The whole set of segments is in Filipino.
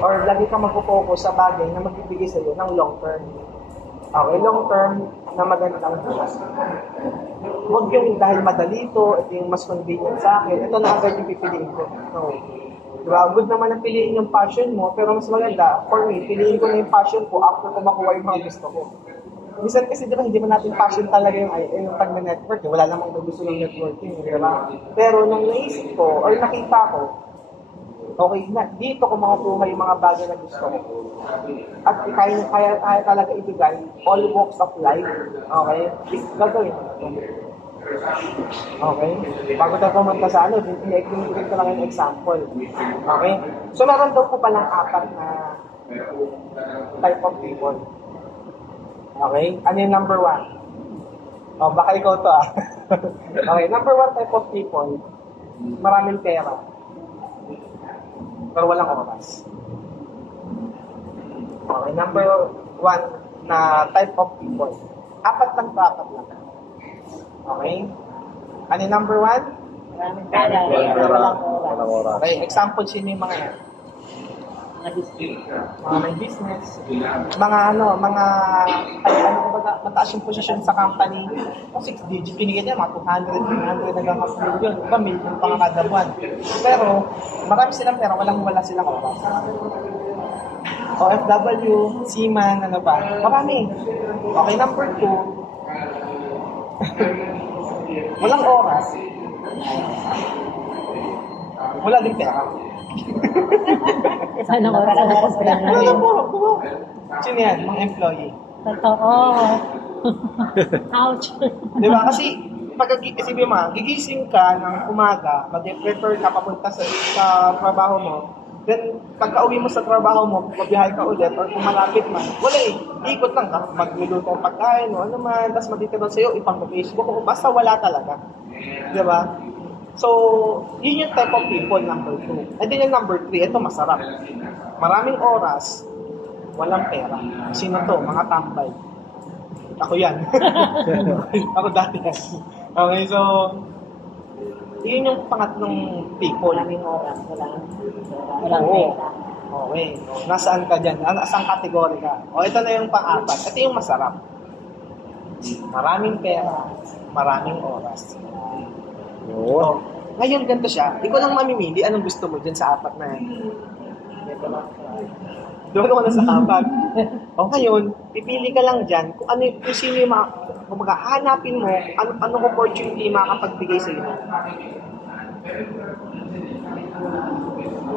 or lagi ka mag-focus sa bagay na magbibigay sa'yo ng long term. Okay, long term na magandang bukas. Huwag yung dahil madali ito yung mas convenient sa akin, ito na agad yung pipiliin ko. No. Diba? Good naman ang piliin yung passion mo, pero mas maganda, for me, piliin ko na yung passion ko after ko makuha yung mga gusto ko. Minsan kasi diba, hindi mo natin passion talaga yung pag-network. Wala namang gusto ng networking. Diba? Pero nung naisip ko, or nakita ko, okay na, dito ko makukuha yung mga bagay na gusto ko. At kaya talaga ibigay all walks of life. Okay? Gagawin mo. Okay? Bago tayo pumunta sa i-explain ko lang yung example. Okay? So, meron daw po palang 4 na type of people. Okay? Ano yung number 1? Oh, baka ikaw to Okay, number 1 type of people, maraming pera. Pero walang oras. Okay, number 1 na type of people. 4 lang. Okay? Ano yung number 1? Maraming pera. Walang oras. Okay, example, sino yung mga yan? Mga may business. Mga mataas yung posisyon sa company. 6 digit, binigyan niya, mga 200, 300, hanggang 500,000. Iba, million pa nga kada buwan. Pero, marami silang pera, wala silang oras. OFW, seaman, ano ba? Marami. Okay, number 2. Walang oras. Wala din pera. Sana oras na pagpapalala. Wala po. Sino yan? Mga employee. Totoo. Ouch. Diba? Kasi, isipin mo, gigising ka ng umaga, mag-prepare ka papunta sa trabaho mo, then, pagka-uwi mo sa trabaho mo, mabiyahe ka ulit, or kung malapit man, wala ikot lang ka, magluluto ang pagkain, o ano man, tapos matitira sa'yo, ipang-Facebook, o basta wala talaga. Diba? So, yun yung type of people, number 2. And then yung number 3, ito masarap. Maraming oras, walang pera. Sino to? Mga tambay. Ako yan. Ako dati yan. Okay, so, yun yung pangatlong people. Maraming oras. Walang pera. Okay. Nasaan ka dyan? Saan kategory ka? O, ito na yung pang-4. Ito yung masarap. Maraming pera, maraming oras. So, ngayon ganito siya, ikaw lang mamimili anong gusto mo dyan sa 4 na yan. Doon ako na sa 4. O ngayon, pipili ka lang dyan kung sino yung hanapin mo, anong opportunity makapagbigay sa iyo.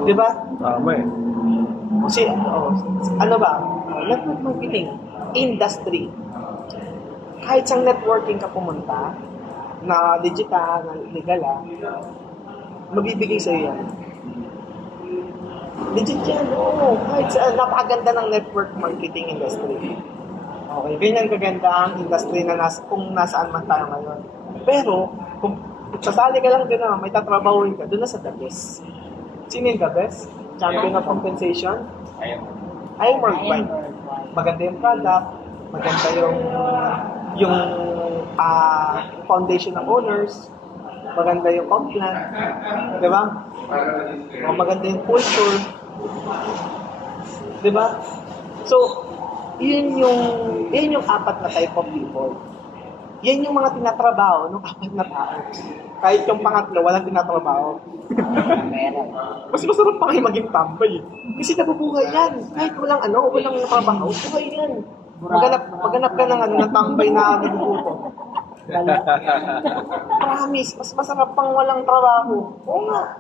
Diba? Tama eh. Ano ba? Network marketing, industry. Kahit sa networking ka pumunta, na digital, na legal mabibigay sa'yo yan. Legit yan, oo. Kahit napakaganda ng network marketing industry. Okay, ganyan kaganda ang industry na kung nasaan man tayo ngayon. Pero, kung sasali ka lang din may tatrabahuin ka, doon na sa the best. Sino yung the best? Champion of compensation? Ay, worldwide. Maganda yung product, maganda yung foundation ng owners, maganda yung complan, di ba? O maganda yung culture, di ba? So, yun yung 4 na type of people. Yan yung mga tinatrabaho ng 4 na tao. Kahit yung pangatlo, walang tinatrabaho. Mas masarap pa kayo maging tambay. Kasi nabubuhay yan. Kahit walang natrabaho, buhay yan. Maghanap ka ng tambay na nagugutom. Promise, mas masarap pang walang trabaho. Oo nga.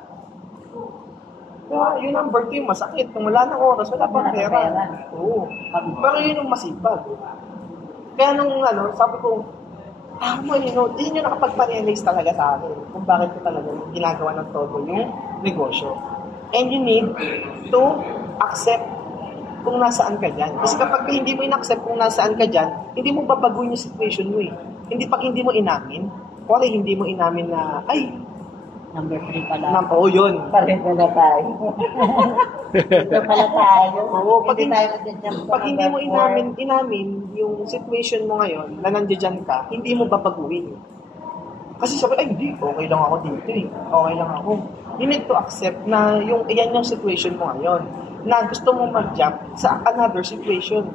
Yung number 2, masakit. Kung wala ng oras, wala pang pera. Oo. Pero yun yung masipag. Kaya sabi ko, yun yung nakapag-realize talaga sa akin kung bakit ko talaga ginagawa ng todo yung negosyo. And you need to accept kung nasaan ka dyan. Kasi kapag hindi mo in-accept kung nasaan ka dyan, hindi mo babaguhin yung situation mo eh. Hindi mo inamin, hindi mo inamin na, Number 3 pala. Yun. Pareho na tayo. Ito pala tayo. Oo, pag hindi mo inamin yung situation mo ngayon, na nandiyan ka, hindi mo babaguhin. Kasi sabi, ay hindi, okay lang ako dito eh. Okay lang ako. You need to accept na yan yung situation mo ngayon. Na gusto mong mag-jump sa another situation.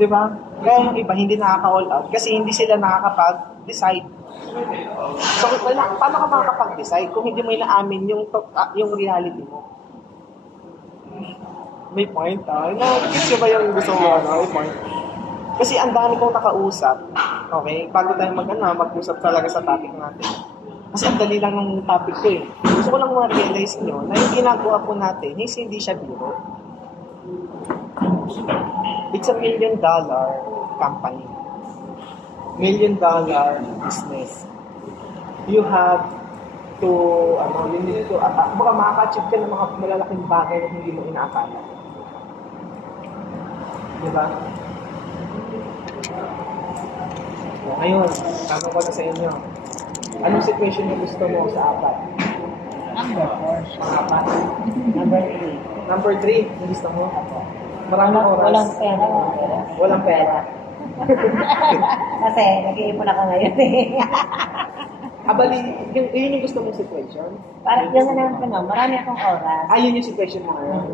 Diba? Kaya yung iba hindi nakaka-all out kasi hindi sila nakakapag-decide. So, paano ka makakapag-decide kung hindi mo inaamin yung reality mo? May point, Kasi ba yung gusto mo, may point? Kasi ang dami kong nakausap, okay? Bago tayo mag-usap talaga sa topic natin. Kasi ang dali lang ng topic ko eh. Gusto ko lang ma-realize nyo na yung ginagawa po natin, hindi siya biro. It's $1 million company. $1 million business. You have to, you need to, baka makaka-achieve ka ng mga malalaking bagay na hindi mo inaakala. Diba? So, ngayon, tanong ko na sa inyo. Anong situation yung gusto mo sa apat? Number 4. Apat. Number 3. Number 3, yung gusto mo? Maraming oras. Walang pera. Walang pera. Kasi nag-iipon ako ngayon eh. Abali, yun yung gusto mong situation? Parang yung naman marami akong oras. Yun yung situation mo ngayon.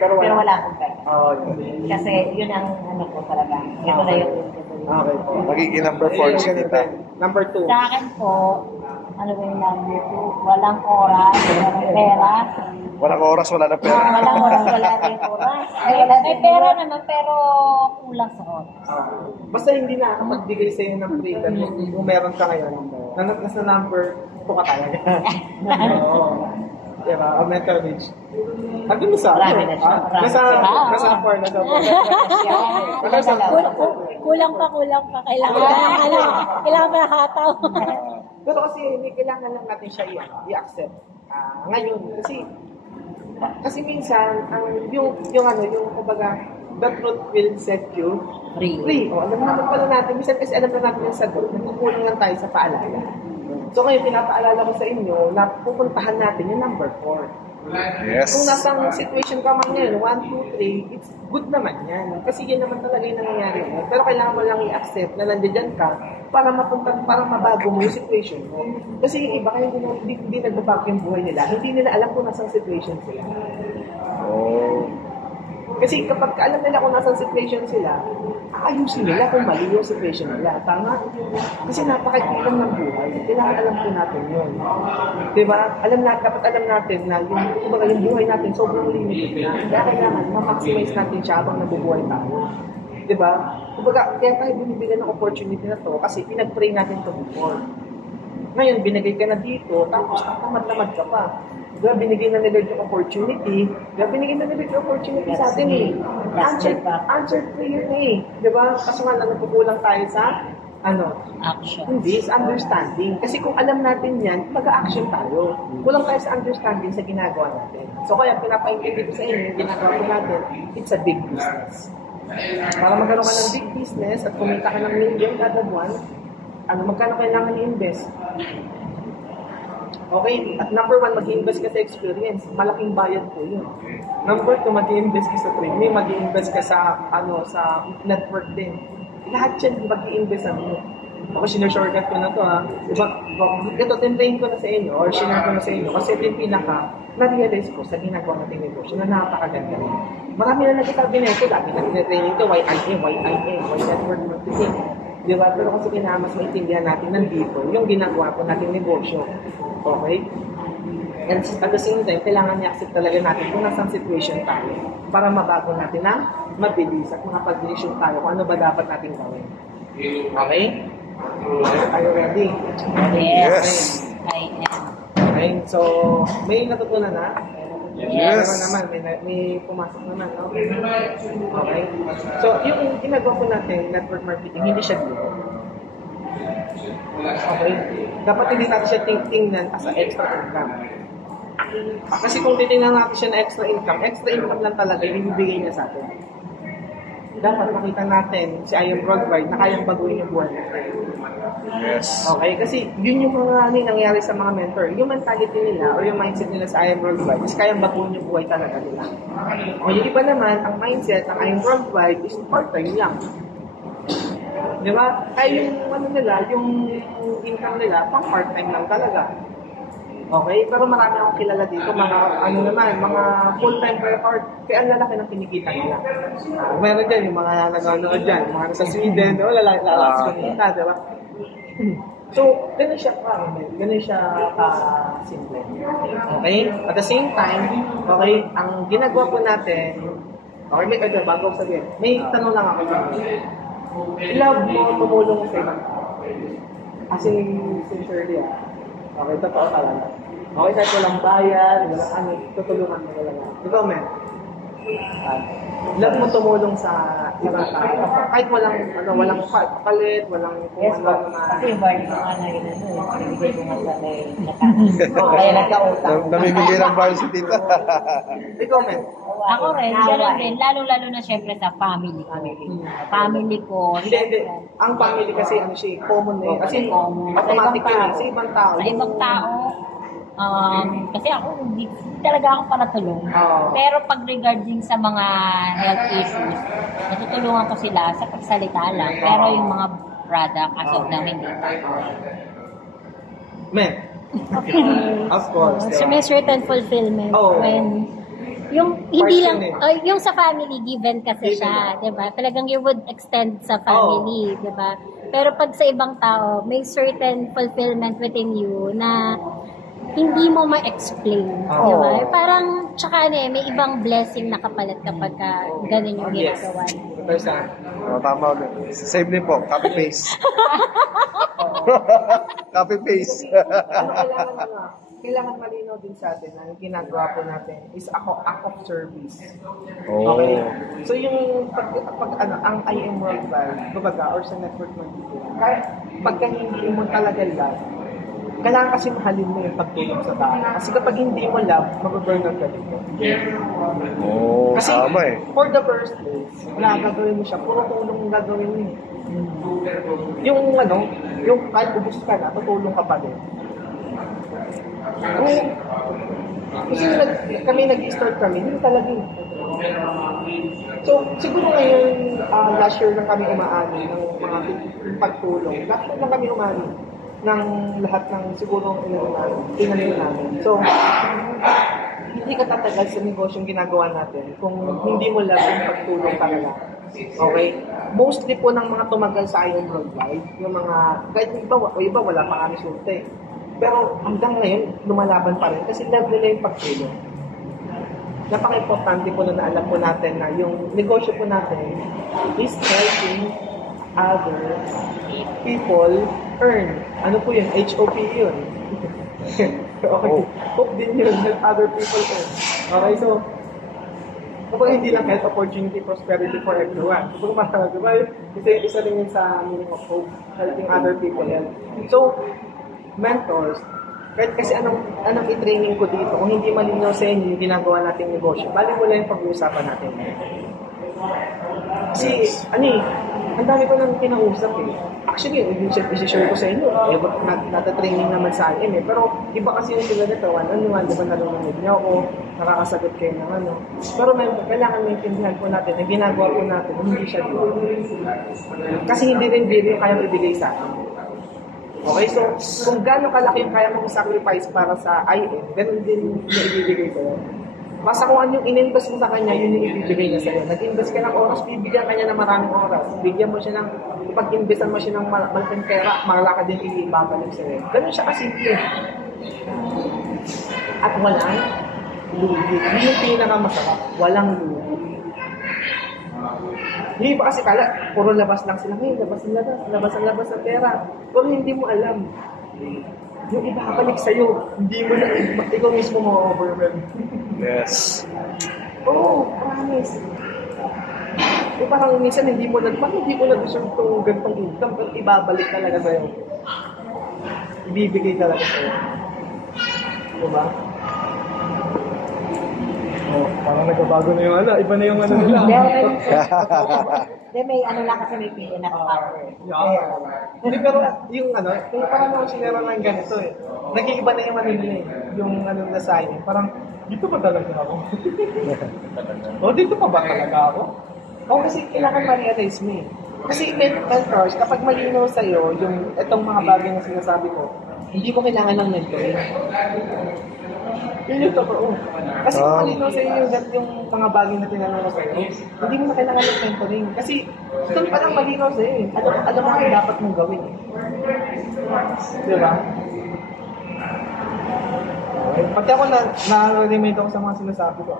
Pero wala akong pera. Okay. Kasi yun ang ko talaga. Ito na yung Okay po. Magiging number 4 si Tita. Number 2. Sa akin po, ano ba yung number 2? Walang oras, walang pera. Walang oras, wala na pera. Walang oras, wala rin oras. May pera naman, pero kulang sa oras. Basta hindi na magbigay sa'yo ng freedom kung meron ka ngayon. Nasa number 2 ka talaga. Oo. Diba? O mental age. Hanggang nasa Marami na siya. Nasa 4. Nasa 4. Kulang pa. Kailangan pa nakataw. Pero kasi hindi kailangan lang natin siya i-accept. Ngayon, kasi minsan, yung kumbaga, the truth will set you free. Alam naman pala natin, minsan kasi alam na natin yung sagot, nagkukulang lang tayo sa paalala. So ngayon, pinapaalala ko sa inyo na pupuntahan natin yung number 4. Yes. Kung nasang situation ka man yan, 1, 2, 3, it's good naman yan. Kasi yan naman talaga yung nangyayari. Pero kailangan mo lang i-accept na nandiyan ka para mabago mo yung situation mo. Kasi yung iba, kaya hindi nagbabago yung buhay nila. Hindi nila alam kung nasang situation sila. Oh. Kasi kapag alam nila kung nasang situation sila, aayusin nila kung mali yung situation nila. Tama? Kasi napakailang ng buhay. Kailangan alam po natin yun. Diba? Dapat alam natin na yung buhay natin sobrang limited na. Kaya kailangan ma-maximize natin siya habang nabubuhay tayo. Diba? Kaya tayo binibigyan ng opportunity na to kasi pinag-pray natin to before. Ngayon, binigay ka na dito, tapos tamad-tamad ka pa. Diba, binigay na nila yung opportunity. Diba, binigay na nila yung opportunity sa atin eh. Answer prayer na eh. Diba, kaso nga lang nagpukulang tayo sa, Action. Hindi, sa understanding. Kasi kung alam natin yan, mag-a-action tayo. Kulang tayo sa understanding sa ginagawa natin. So kaya pinapaintindi ko sa inyo, yung ginagawa ko natin, it's a big business. Para magkaroon ka ng big business at kumita ka ng million kada buwan, magkano kailangan i-invest? Okay, at number 1, mag-i-invest ka sa experience. Malaking bayad po yun. Number 2, mag-i-invest ka sa training, mag-i-invest ka sa, sa network din. Lahat yan, mag-i-invest mo. Ako, sinashortcut ko na to Diba, ito, tinrain ko na sa inyo, or sinare ko na sa inyo, kasi ito yung na-realize ko sa ginagawa nating negosyo na napakaganda rin. Marami na nagsasabi na ito, lagi na tinrain ito, why network marketing. Diba? Pero kasi mas maintindihan natin nandito yung ginagawa po nating negosyo. Okay? And at the same time, kailangan i-accept talaga natin kung nasang situation tayo para mabago natin na mabilis at makapag-decision tayo kung ano ba dapat natin gawin. Okay? Are you ready? Yes. I am. Okay, so may natutunan na? Yes. Meron naman, may pumasok naman. Okay? So, yung ginagawa po natin, network marketing, hindi siya dito. Okay? Dapat hindi natin siya tingnan as an extra income. Kasi kung titingnan natin siya na extra income lang talaga yung ibibigay niya sa atin. Dapat makita natin si I Am Worldwide na kayang baguhin yung buhay natin. Yes. Okay? Kasi yun yung mga nangyari sa mga mentor. Yung mentality nila or yung mindset nila sa I Am Worldwide is kayang baguhin yung buhay talaga nila. O yung iba naman, ang mindset ng I Am Worldwide is part-time lang. Di ba? Ay yung ano nila, yung income nila, pang part-time lang talaga. Okay? Pero marami akong kilala dito, mga ano naman, mga full-time record, kaya ang lalaki ng kinikita nila. Meron dyan, yung mga nanonood dyan, yung mga nasa Sweden, lalaki kumita, di ba? So, ganun siya simple. Okay? At the same time, okay, ang ginagawa po natin, okay, bago ko sabihin, may tanong lang ako. Love mo tumulong sa ibang tao. As in, sincerely, okay, totoo talaga. Okay, kahit walang bayad, walang ano, tutulungan mo talaga. Ikaw, men. Love mo tumulong sa ibang tao. Kahit walang kapalit, walang Yes, kung po. ano naman. Kasi yung bari ko nga na yun, binibigay ko nga sa kaya nagkautang. Namimili ng bar si tita. Ikaw, men. Ako rin, gano'n din. Lalo-lalo na syempre sa family ko. Family ko. Hindi. Ang family kasi, ano siya, common na yun. Kasi, Common. automatic yun. Sa ibang tao. Sa ibang tao, kasi ako, hindi talaga ako panatulong. Oo. Pero pag regarding sa mga health issues, natutulungan ko sila sa pagsalita lang. Pero yung mga product, as of now, hindi pa. Men. Of course. So may certain fulfillment Oo. when yung hindi Part lang yun yung sa family given kasi siya, 'di ba? Talagang you would extend sa family, 'di ba? Pero pag sa ibang tao, may certain fulfillment within you na hindi mo ma-explain, 'di ba? Oo. Parang tsaka may ibang blessing na kapalit kapag ganun yung Yes. ginagawa. Understand? Tama. Same din po. Copy-paste. Copy-paste. Kailangan malinaw din sa atin na yung ginagawa po natin is act of service. Oh. Okay? So yung ang IM Worldwide, kumbaga, or sa network mo dito, pagka hindi mo talaga love, kailangan kasi mahalin mo yung pagtulong sa tao. Kasi kapag hindi mo love, mag-burn out ka dito. Oh, Kasi tama eh. for the first place, wala gagawin mo siya, puro tulong yung gagawin mo. Yung kahit ubus ka na, tutulong ka pa din. Kasi kami nag-start kami, hindi talaga yun. So, siguro ngayon, last year lang kami umaani ng mga pagtulong. Last year lang kami umaani ng lahat ng siguro tinanim namin. So, hindi ka tatagal sa negosyong ginagawa natin kung hindi mo lang yung pagtulong talaga. Okay? Mostly po ng mga tumagal sa IM Worldwide, yung mga, kahit iba wala pa kami sulte. Pero hanggang ngayon, lumalaban pa rin kasi love nila yung pagtulong. Napaka-importante po na alam po natin na yung negosyo po natin is helping other people earn. Ano po yun? HOP yun. Okay. Hope din yun. Help other people earn. Okay, so kapag hindi lang health, opportunity, prosperity for everyone. Kapag matawag, diba? Isa rin yun sa meaning of hope, helping other people help. So, mentors, kahit kasi anong i-training ko dito, kung hindi malinaw sa inyo yung ginagawa nating negosyo, bali mo lang yung pag-uusapan natin. Kasi, ang dami ko nang kinausap eh. Actually, i-share ko sa inyo. Nata-training naman sa akin eh. Pero, iba kasi yung sila nito, one-on-one, diba nalunod niyo ako, nakakasagot kayo ng ano. Pero kailangan maintindihan po natin na ginagawa po natin, hindi siya dito. Kasi hindi rin video kayang ibigay sa akin. Okay, so kung gaano kalaki yung kaya mong sacrifice para sa IM, ganun din yung ibibigay sa'yo. Basta kung ano yung in-invest mo sa kanya, yun yung ibibigay niya sa'yo. Nag-invest ka ng oras, bibigyan ka niya ng maraming oras. Bigyan mo siya ng, pag-investan mo siya ng malaking pera, malaka din ibabalik sa'yo. Ganun siya kasimple. At walang lugi. Yun yung pinakamasarap. Walang lugi. Hindi ba kasi kala, puro labas lang sila. Ngayon, labas ang pera. Pero hindi mo alam. Yung ibabalik sa'yo, hindi mo na, ikaw mismo ma-overwhelm. Yes. Oo, promise. Parang minsan hindi mo na-deserve itong gantong income, pero ibabalik talaga sa'yo. Ibibigay talaga sa'yo. Diba? Oh, parang nagbabago na yung iba na yung nila. Hindi, may lang kasi may pili na power. Hindi, pero yung parang ako sinera ng ganito eh. Nag-iiba na yung nila eh. Yung na sa akin. Parang, dito ba talaga ako? O, dito pa ba talaga ako? O, kasi kailangan ma-realize mo eh. Kasi mentors, kapag malinaw sa'yo yung itong mga bagay na sinasabi ko, hindi mo kailangan ng mentoring. Yun yung totoo. Kasi kung malinaw sa'yo yung mga bagay na tinanong mo sa'yo, hindi mo na kailangan ng mentoring. Kasi doon pa lang malinaw sa'yo eh. Alam mo ang dapat mong gawin eh. Di ba? Pagka ako na-remind ako sa mga sinasabi ko.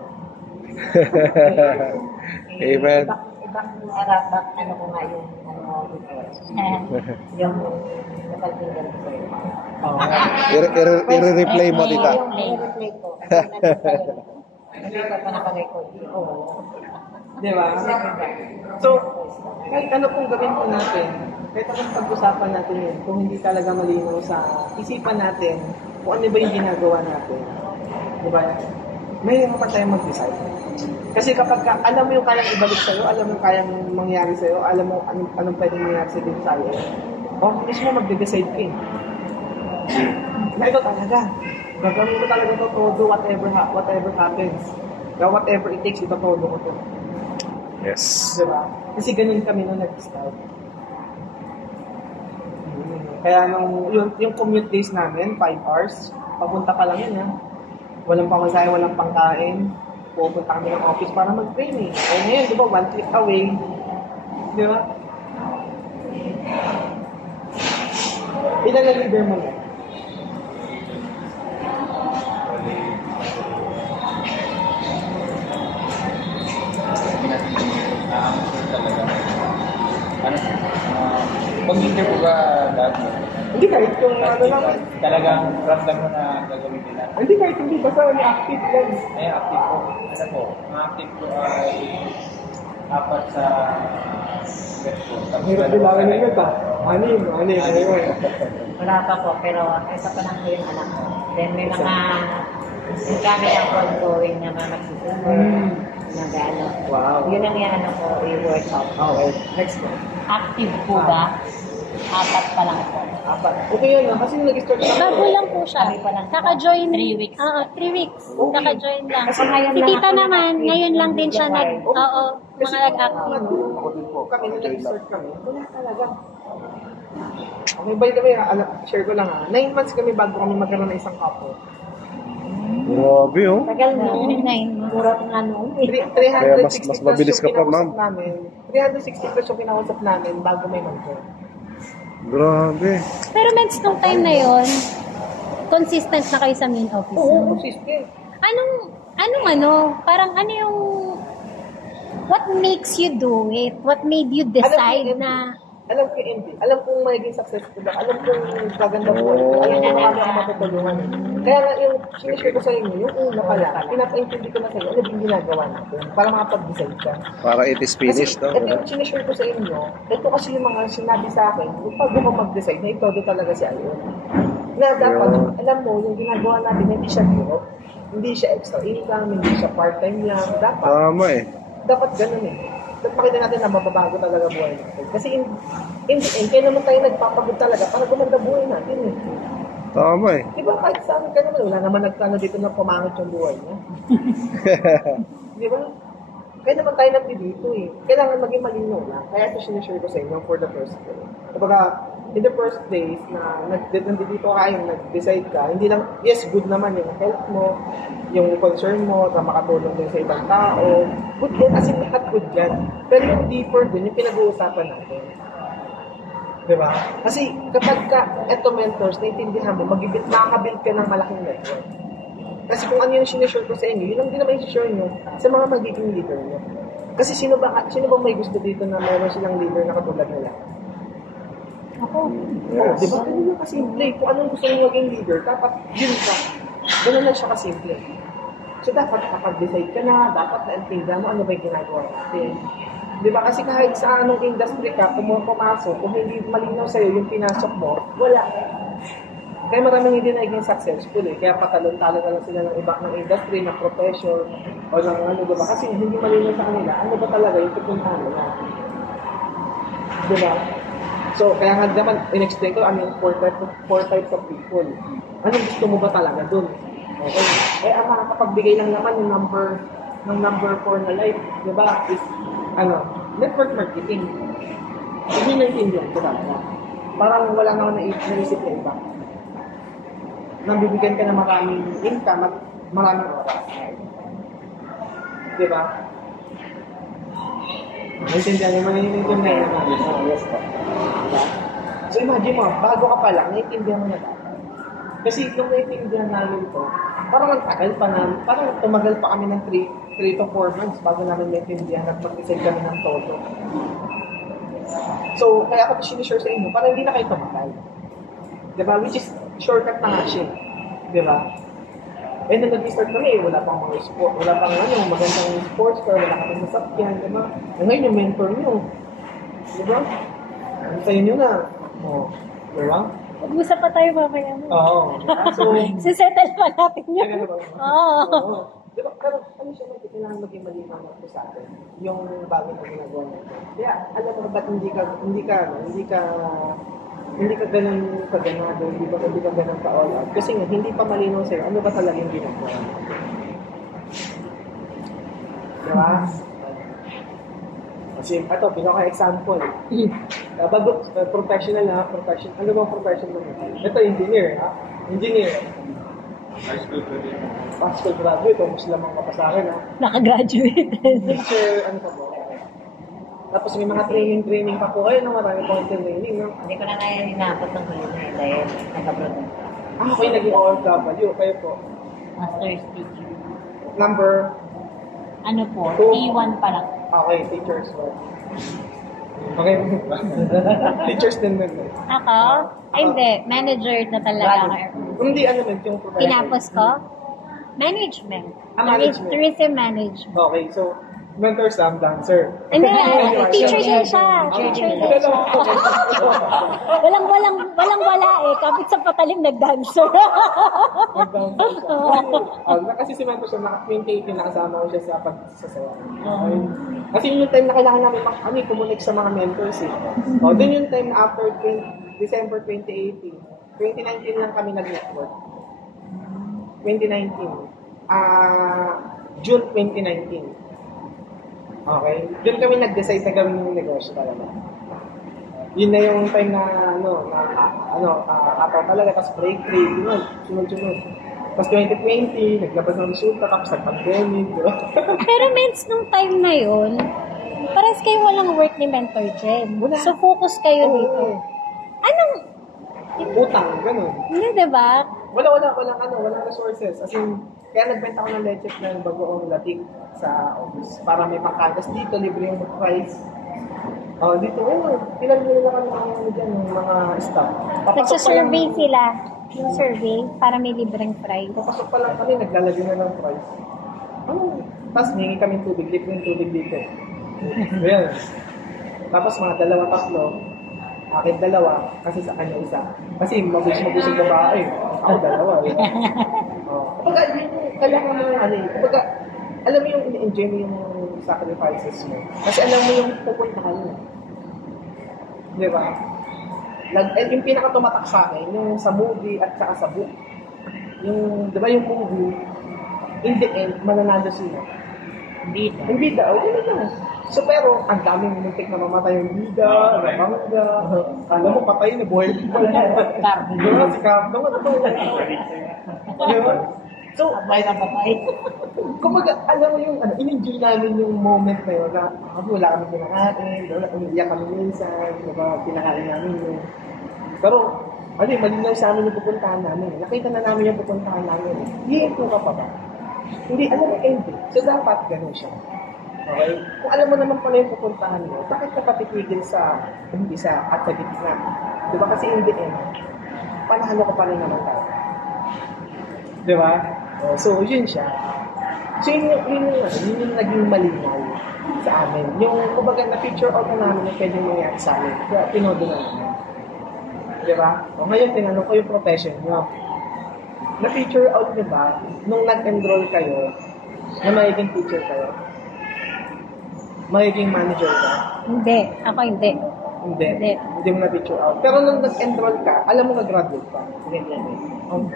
Amen. Ano ko nga yung yung napagpindan ko sa'yo. I-replay mo, tita. Yung i-replay ko. Hindi ko pa nakarecord. Oo. Di ba? So, kahit ano pong gawin po natin, kahit anong pag-usapan natin yun, kung hindi talaga malinaw sa isipan natin, kung ano ba yung ginagawa natin. Di ba? May naman tayong mag-decide. Kasi kapag alam mo yung kayang ibalik sa'yo, alam mo yung kayang mangyari sa'yo, alam mo anong pwedeng mangyari sa'yo, o mismo mag-decide ka eh. Na ito talaga. Gagawin ko talaga ito todo whatever happens. Whatever it takes, ito todo ko to. Yes. Diba? Kasi ganun kami nung nag-start. Kaya yung commute days namin, 5 hours, papunta pa lang yun ha. Walang pamasahe, walang pangkain. Pupunta kami ng office para mag-train eh. Eh ngayon, di ba, 1 click away. Di ba? Ilan na leader mo na? Pag-inter po ba dati? Hindi kahit yung ano lang. Talagang ramdam mo na gagawin nila. Hindi kahit hindi, basta may active lang. Ay, active po. Ano po? Ang active po ay apat sa bet po. Hirap bilangan ng iba. Anim. Wala pa po, pero ito pa lang po yung anak ko. Then may mga yung kami ang ongoing na mga magsusunod. Nag-ano. Wow. Yun ang yung ano ko, i-workout. Okay, next one. Active po ba? 4 pa lang po. Apat. Okay yun, kasi nung nag-start na. Bago lang po siya. Kaka-join. 3 weeks. 3 weeks. Okay. Kaka-join lang. Kasi ngayon Si lang tita ako naman, nag-active. ngayon lang din siya July. mga nag-active. Ako din po. Kami nung nag-start kami, wala talaga. Okay, by the way, share ko lang 9 months kami bago kami magkaroon ng isang couple. Grabe, oh. Tagal na. Mura pa nga noon. Kaya mas mabilis ka pa, ma'am. 360 plus yung kinausap namin bago may mag-join. Grabe. Pero mens, nung time na yon, consistent na kayo sa main office. Oo, no? consistent. Parang ano yung, what makes you do it? What made you decide na, Alam ko hindi. Alam kong magiging successful ako. Alam kong gaganda po. Alam kong marami akong matutulungan. Kaya nga yung sinishare ko sa inyo, yung una pala, pinapaintindi ko na sa inyo, ano yung ginagawa natin para makapag-decide ka. Para it is finished, no? Ito yung sinishare ko sa inyo, ito kasi yung mga sinabi sa akin, kung pag ako mag-decide, na ito talaga si Ayon. Na dapat, alam mo, yung ginagawa natin, hindi siya biro, hindi siya extra income, hindi siya part-time lang. Tama eh. Dapat ganun eh. Dapat makita natin na mababago talaga buhay natin. Kasi in the end, kaya naman tayo nagpapagod talaga para gumanda buhay natin eh. Tama eh. Diba kahit saan ka naman, wala naman nagkano dito na pumangit yung buhay niya. Diba? Kaya naman tayo nandito eh. Kailangan maging malinaw lang. Kaya ito sinishare ko sa inyo for the first day. Kapag in the first days na nandito kayo, nag-decide ka, hindi lang, yes, good naman yung health mo, yung concern mo, na makatulong din sa ibang tao. Good yan, as in lahat good yan. Pero yung deeper dun, yung pinag-uusapan natin. Diba? Kasi kapag eto mentors, naiintindihan mo, makakabuild ka ng malaking network. Kasi kung ano yung sinishare ko sa inyo, yun lang din naman yung share nyo sa mga magiging leader nyo. Kasi sino ba may gusto dito na meron silang leader na katulad nila? Ako. Yes. Oh, diba? Ano yung kasimple? Kung anong gusto mong maging leader, dapat yun ka. Ganun lang siya kasimple. So dapat kapag-decide ka na, dapat naintindihan mo ano ba yung ginagawa natin. Diba? Kasi kahit sa anong industry ka, kung mo pumasok, kung hindi malinaw sa'yo yung pinasok mo, wala. Kaya maraming hindi naging successful eh. Kaya patalon-talon na lang sila ng iba ng industry, ng profession, o ng ano, diba? Kasi hindi malinaw sa kanila, ano ba talaga yung pupuntahan nila. Diba? So, kaya nga naman, in-explain ko, four types of people. Anong gusto mo ba talaga dun? Okay. Eh, ang makakapagbigay lang naman yung number 4 na life, diba? Is, network marketing. Hindi naintindihan ko talaga. Parang wala na ako naisip na iba. Nang bibigyan ka ng maraming income at maraming oras. Diba? Naintindihan mo, naintindihan mo na yes po. Diba? So imagine mo, bago ka pa lang, naintindihan mo na dapat. Kasi kung naintindihan namin ito, parang magtagal pa na, parang tumagal pa kami ng 3 to 4 months bago namin naintindihan at mag-decide kami ng todo. So, kaya ako sinishare sa inyo, parang hindi na kayo tumagal. Diba? Which is, shortcut na nga siya. Diba? Eh, nung nag-start kami, wala pang mga sport, wala pang magandang sports car, wala kami masakyan, diba? Eh, ngayon yung mentor nyo. Diba? Ano sa inyo na? Oh, diba? Mag-usap pa tayo mamaya. Oo. So, Sisettle pa natin yun. Ganun ba? Oo. Oo. Diba, pero ano siya, kailangan maging malinaw na po sa atin yung bagay na ginagawa natin. Kaya, alam mo ba't hindi ka ganun kaganado, hindi ka ganun ka-all out. Kasi nga, hindi pa malinaw sa'yo, ano ba talaga yung ginagawa? Diba? Kasi, ito, pinaka-example. Bago, professional ha, professional. Ano bang professional mo? Ito, engineer ha? Engineer. High school graduate. High school graduate, almost lamang ka pa sa akin ha? Nakagraduate. Teacher, ano pa po? Tapos may mga training pa po kayo, no? Marami po training, no? Hindi ko na ngayon inapot ng huli dahil nag-abroad na. Ako yung naging OFW, kayo po. Master's teacher. Number? Ano po, Two. T1 pa lang. Okay, teachers po. Okay. Teachers din nun. Ako? Ay, hindi. Manager na talaga ako. Hindi, ano man, yung professional. Tinapos ko? Management. Management. Tourism management. Okay, so, mentor Sam, dancer. Hindi, teacher din siya. Teacher din siya. Walang-wala eh. Kapit sa patalim nag-dancer. Nag-dancer siya. Kasi si mentor siya, 2018 nakasama ko siya sa pagsasawa. Kasi yun yung time na kailangan namin kumonek sa mga mentors eh. Doon yung time na after December 2018, 2019 lang kami nag-network. 2019. June 2019. Okay? Doon kami nag-decide na gawin yung negosyo talaga. Yun na yung time na, kataw talaga, tapos break, yun, sunod-sunod. Tapos 2020, naglabas ng resulta, tapos nag-pandemic, di ba? Pero mens, nung time na yun, pares kayo walang work ni Mentor Jen. Wala. So, focus kayo dito. Anong, Utang, ganun. hindi, diba? Walang resources. As in, kaya nagbenta ko ng leche ng bagoong latik sa office para may pangkagas dito, libre yung price. Dito, pinag-nila kami ng mga staff. Nagsasurvey sila. Yung survey para may libreng price. Papasok pa lang kami, naglalagay na ng price. Tapos hingi kami tubig, libre yung tubig dito. Ayan. Tapos mga 2-3, akin 2, kasi sa kanya 1. Kasi mabusog babae. Ako 2. Kumbaga, kaya ka mo kumbaga, alam mo yung in-enjoy mo yung sacrifices mo. Kasi alam mo yung pupuntahan mo. Di ba? Yung pinaka-tumatak sa akin, yung sa movie at saka sa book. Yung, di ba yung movie, in the end, mananalo sila. Yung bida, okay na. So pero, ang daming muntik na mamatay yung bida, nabangga, alam mo, patay na, buhay pa lang. Diba? Si Cardo, ano ba? Diba? So, kumbaga, alam mo yung, in-enjoy namin yung moment na yun, na wala kami kinakain, umiiyak kami minsan, diba, kinakain namin yun. Pero, malinaw sa amin yung pupuntahan namin. Nakita na namin yung pupuntahan namin. I-improve ka pa ba? Hindi, alam mo, hindi. So, dapat ganun siya. Okay? Kung alam mo naman pala yung pupuntahan mo, bakit ka patitigil sa umpisa at sa gitna? Diba? Kasi in the end, panahalo ka pa rin naman tayo. Diba? So, yun siya. So, yun yung naging malinaw sa amin. Yung, kumbaga, na-picture out na namin yung pwedeng mangyari sa amin. Kaya, tinodo na namin. Diba? O ngayon, tinanong ko yung profession nyo. Na-picture out nyo ba, nung nag-enroll kayo, na magiging teacher kayo? Magiging manager ka? Hindi. Ako hindi. Hindi mo na-picture out. Pero nung nag-enroll ka, alam mo nag-graduate ka? Nag-graduate. Oh,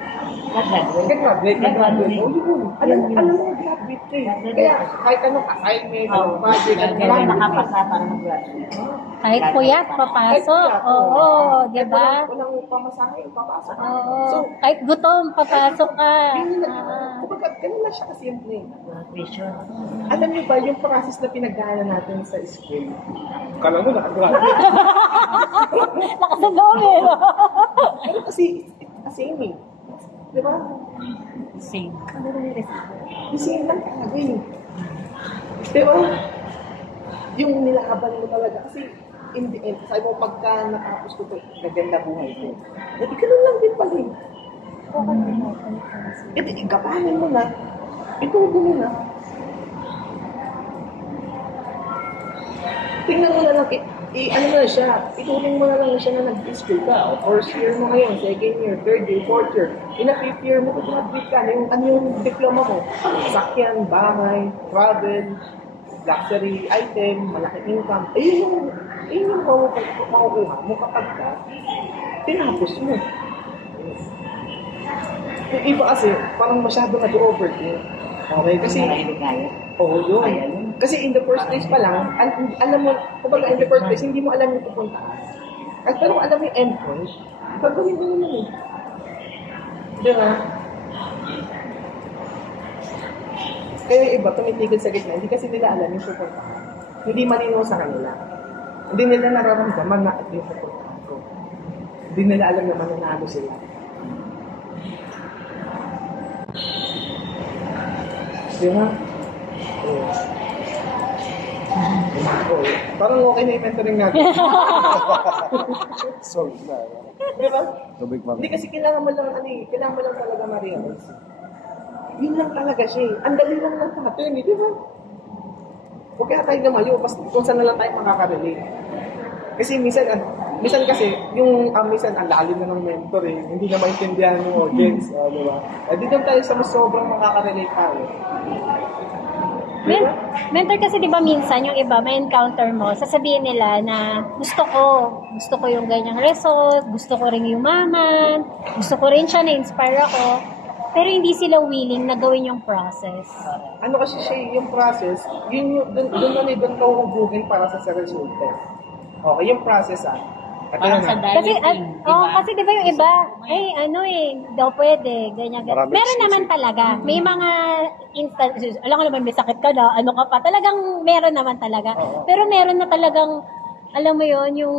yun. Alam mo nag-graduate gift eh. Kaya kahit anong assignment, anong project, anong Kaya project. nakapasa para mag-graduate. Kahit puyat, papasok. Oo, di ba? Walang pamasahe, papasok. Oo. So, Kahit gutom, papasok ka. yun na, kumbaga, ganun lang siya kasimple. Vision. Alam niyo ba, yung process na pinagdaanan natin sa school, kala mo nakagraduate. Nakasagaw eh. Pero kasi, same eh. Di ba? Same. Yung same lang talaga eh. Di ba? Yung nilaban mo talaga. Kasi, in the end, sabi mo, pagka natapos ko ito, naganda buhay ko. Hindi ganun lang din pala eh. Ito, igapanin mo na. Itubo mo na. Tingnan mo na lang, ano na siya, ituring mo na lang siya na nag-school ka. First year mo ngayon, second year, third year, fourth year. In a fifth year mo, graduate ka. Ano yung diploma mo? Sakyan, bahay, travel, luxury item, malaking income. Ayun yung makukuha mo kapag ka tinapos mo. Yung iba kasi, parang masyado nag-overthink. Okay, kasi... Oo, yun. Kasi in the first place pa lang, alam mo, kumbaga in the first place, hindi mo alam yung pupuntaan. At pero alam mo yung endpoint, gagawin mo naman eh. Di ba? Kaya yung iba, tumitigil sa gitna, hindi kasi nila alam yung pupuntaan. Hindi malinaw sa kanila. Hindi nila nararamdaman na at yung pupuntaan ko. Hindi nila alam na mananalo sila. Di ba? Parang okay na yung mentoring natin. Solve na. Di ba? Tubig pa. Hindi kasi kailangan mo lang talaga ma-realize. Yun lang talaga siya eh. Ang dali lang ng pattern eh, di ba? Huwag kaya tayo gamayo, kung saan na lang tayo makaka-relate. Kasi minsan kasi, minsan ang lalim na ng mentor eh, hindi na maintindihan ng audience, di ba? Eh, di tayo sa mas sobrang makaka-relate tayo. Mentor kasi di ba minsan yung iba may encounter mo, sasabihin nila na gusto ko yung ganyang result, gusto ko rin yumaman, gusto ko rin siya, na-inspire ako, pero hindi sila willing na gawin yung process. Ano kasi siya yung process, doon ka uhubugin para sa resulta. Okay, yung process Parang sa Kasi, dieting, kasi di ba yung iba, daw pwede, ganyan. Maraming Meron naman excuse. talaga. May mga instances, alam ko naman may sakit ka na, ano ka pa, talagang meron naman talaga. Pero meron na talagang, alam mo yon yung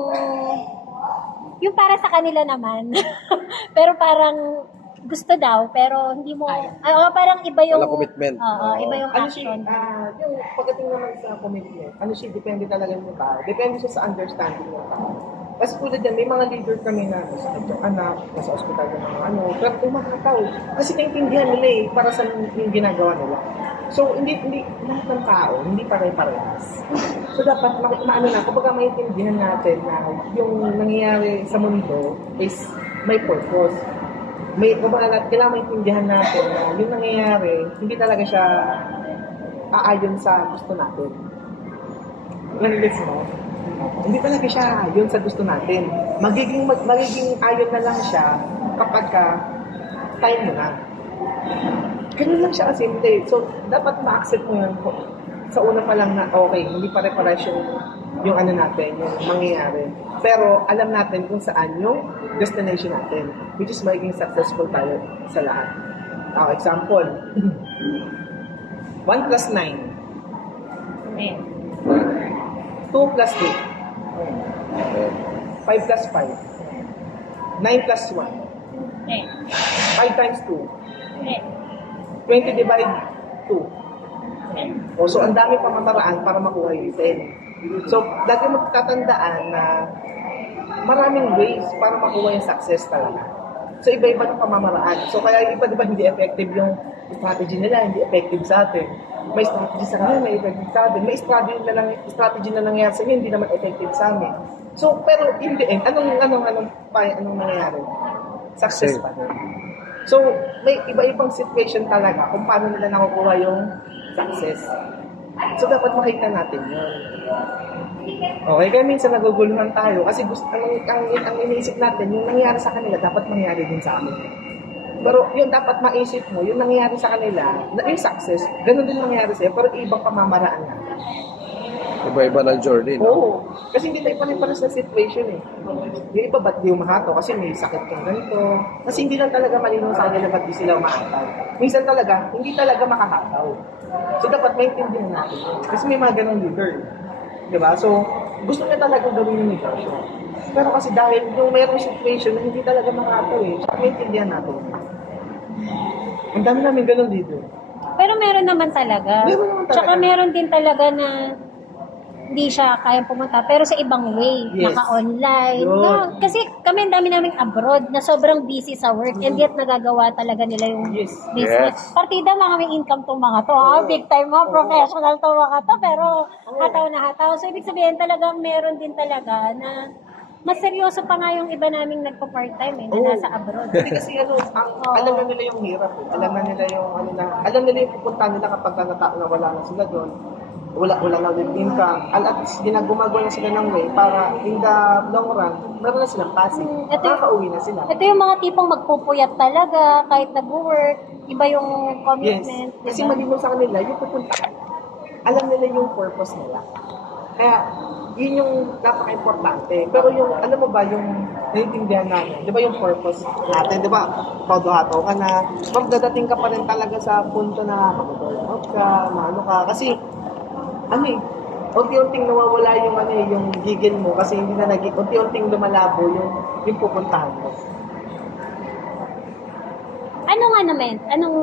para sa kanila naman. Pero parang, gusto daw, pero hindi mo, parang iba yung, Walang commitment. iba yung Ano siya, action. yung pagdating naman sa commitment, ano siya, depende talaga yung tao. Depende siya sa understanding ng tao. Kasi tulad yan, may mga leader kami na nasa anak, nasa ospital ng mga pero yung mga tao, kasi naintindihan nila eh, para sa yung ginagawa nila. So, hindi lahat ng tao, hindi pare-parehas. So, dapat, kumbaga maintindihan natin na yung nangyayari sa mundo is may purpose. Kumbaga, kailangan maintindihan natin na yung nangyayari, hindi talaga siya aayon sa gusto natin. Nag-gets mo? Hindi talaga siya ayon sa gusto natin. Magiging ayon na lang siya kapag time mo na. Ganun lang siya kasimple. So, dapat ma-accept mo yun sa una pa lang na okay, hindi pare-pares yung ano natin, yung mangyayari. Pero alam natin kung saan yung destination natin, which is magiging successful tayo sa lahat. Example, 1 plus 9. 2 plus 8. 5 plus 5. 9 plus 1. 5 times 2. 20 divide 2. So, ang dami pamamaraan para makuha yung 10. So, dati mo tatandaan na maraming ways para makuha yung success talaga. So, iba-iba ng pamamaraan. So, kaya iba, di ba, hindi effective yung strategy nila, hindi effective sa atin. May strategy sa kanila, may effective sa atin. May strategy na nangyayari sa inyo, hindi naman effective sa amin. So, pero in the end, anong nangyayari? Success pa rin. So, may iba-ibang situation talaga kung paano nila nakukuha yung success. So, dapat makita natin yun. Okay, kaya minsan naguguluhan tayo kasi ang iniisip natin, yung nangyari sa kanila, dapat mangyari din sa amin. Pero yung dapat maisip mo, yung nangyayari sa kanila, na yung success, ganun din nangyayari sa'yo, pero ibang pamamaraan na. Iba-iba ng journey, no? Oo. Kasi hindi tayo pare-pares sa situation eh. Yung iba, ba't di umahato? Kasi may sakit kang ganito. Kasi hindi lang talaga malinaw sa kanila ba't di sila umahataw. Minsan talaga, hindi talaga makahataw. So dapat maintindihan natin yun. Kasi may mga ganong leader. Diba? So, gusto niya talaga gawin yung negosyo. Pero kasi dahil yung mayroong situation na hindi talaga makahataw eh, maintindihan natin. Ang dami namin ganong leader. Pero meron naman talaga. Meron naman talaga. Tsaka meron din talaga na hindi siya kayang pumunta, pero sa ibang way, Yes. naka-online. Yun. No, kasi kami, ang dami namin abroad na sobrang busy sa work and yet nagagawa talaga nila yung Yes. business. Yes. Partida lang kami income tong mga to. Big time mga professional to mga to, pero hataw na hataw. So, ibig sabihin talagang meron din talaga na mas seryoso pa nga yung iba naming nagpo-part-time na nasa abroad. Hindi kasi alam na nila yung hirap eh. Alam na nila yung alam nila yung pupunta nila kapag na wala na sila doon. Wala na din income. At ginagumagawa na sila ng way para in the long run, meron na silang passing. Nakaka-uwi na sila. Ito yung mga tipong magpupuyat talaga kahit nag-work, iba yung Yes. commitment. Kasi diba? malinaw sa kanila, yung pupunta. Alam nila yung purpose nila. Kaya, yun yung napaka-importante. Pero yung, alam mo ba, yung naiintindihan namin, di ba yung purpose natin, di ba, paudo-hataw ka na, magdadating ka pa rin talaga sa punto na mag-burnout ka, maano ka, kasi, unti-unting nawawala yung yung gigil mo kasi hindi na unti-unting lumalabo yung pupuntahan mo. Anong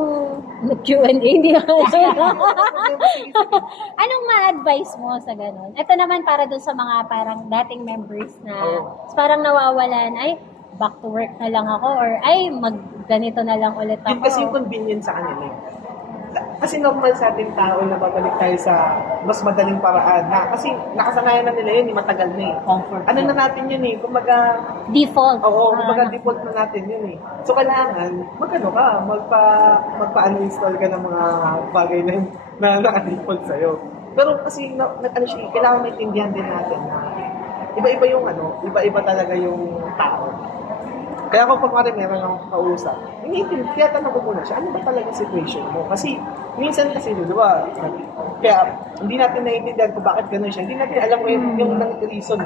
Q&A? Hindi Anong ma-advise mo sa ganun? Ito naman para dun sa mga parang dating members na parang nawawalan, ay, back to work na lang ako or ay, ganito na lang ulit ako. Yun kasi yung convenience sa kanila eh. Kasi normal sa ating tao na babalik tayo sa mas madaling paraan na kasi nakasanayan na nila yun, matagal na eh. Comfort. Ano na natin yun eh, kumbaga, Default. kumbaga default na natin yun eh. So kailangan, magpa-uninstall ka ng mga bagay na naka-default sa'yo. Pero kasi, kailangan maintindihan din natin na iba-iba yung iba-iba talaga yung tao. Kaya kung pag meron akong kausap, kaya tanong ko muna siya, ano ba talaga situation mo? Kasi, minsan kasi, di ba, kaya hindi natin naiintindihan kung bakit gano'n siya. Hindi natin alam yung reason.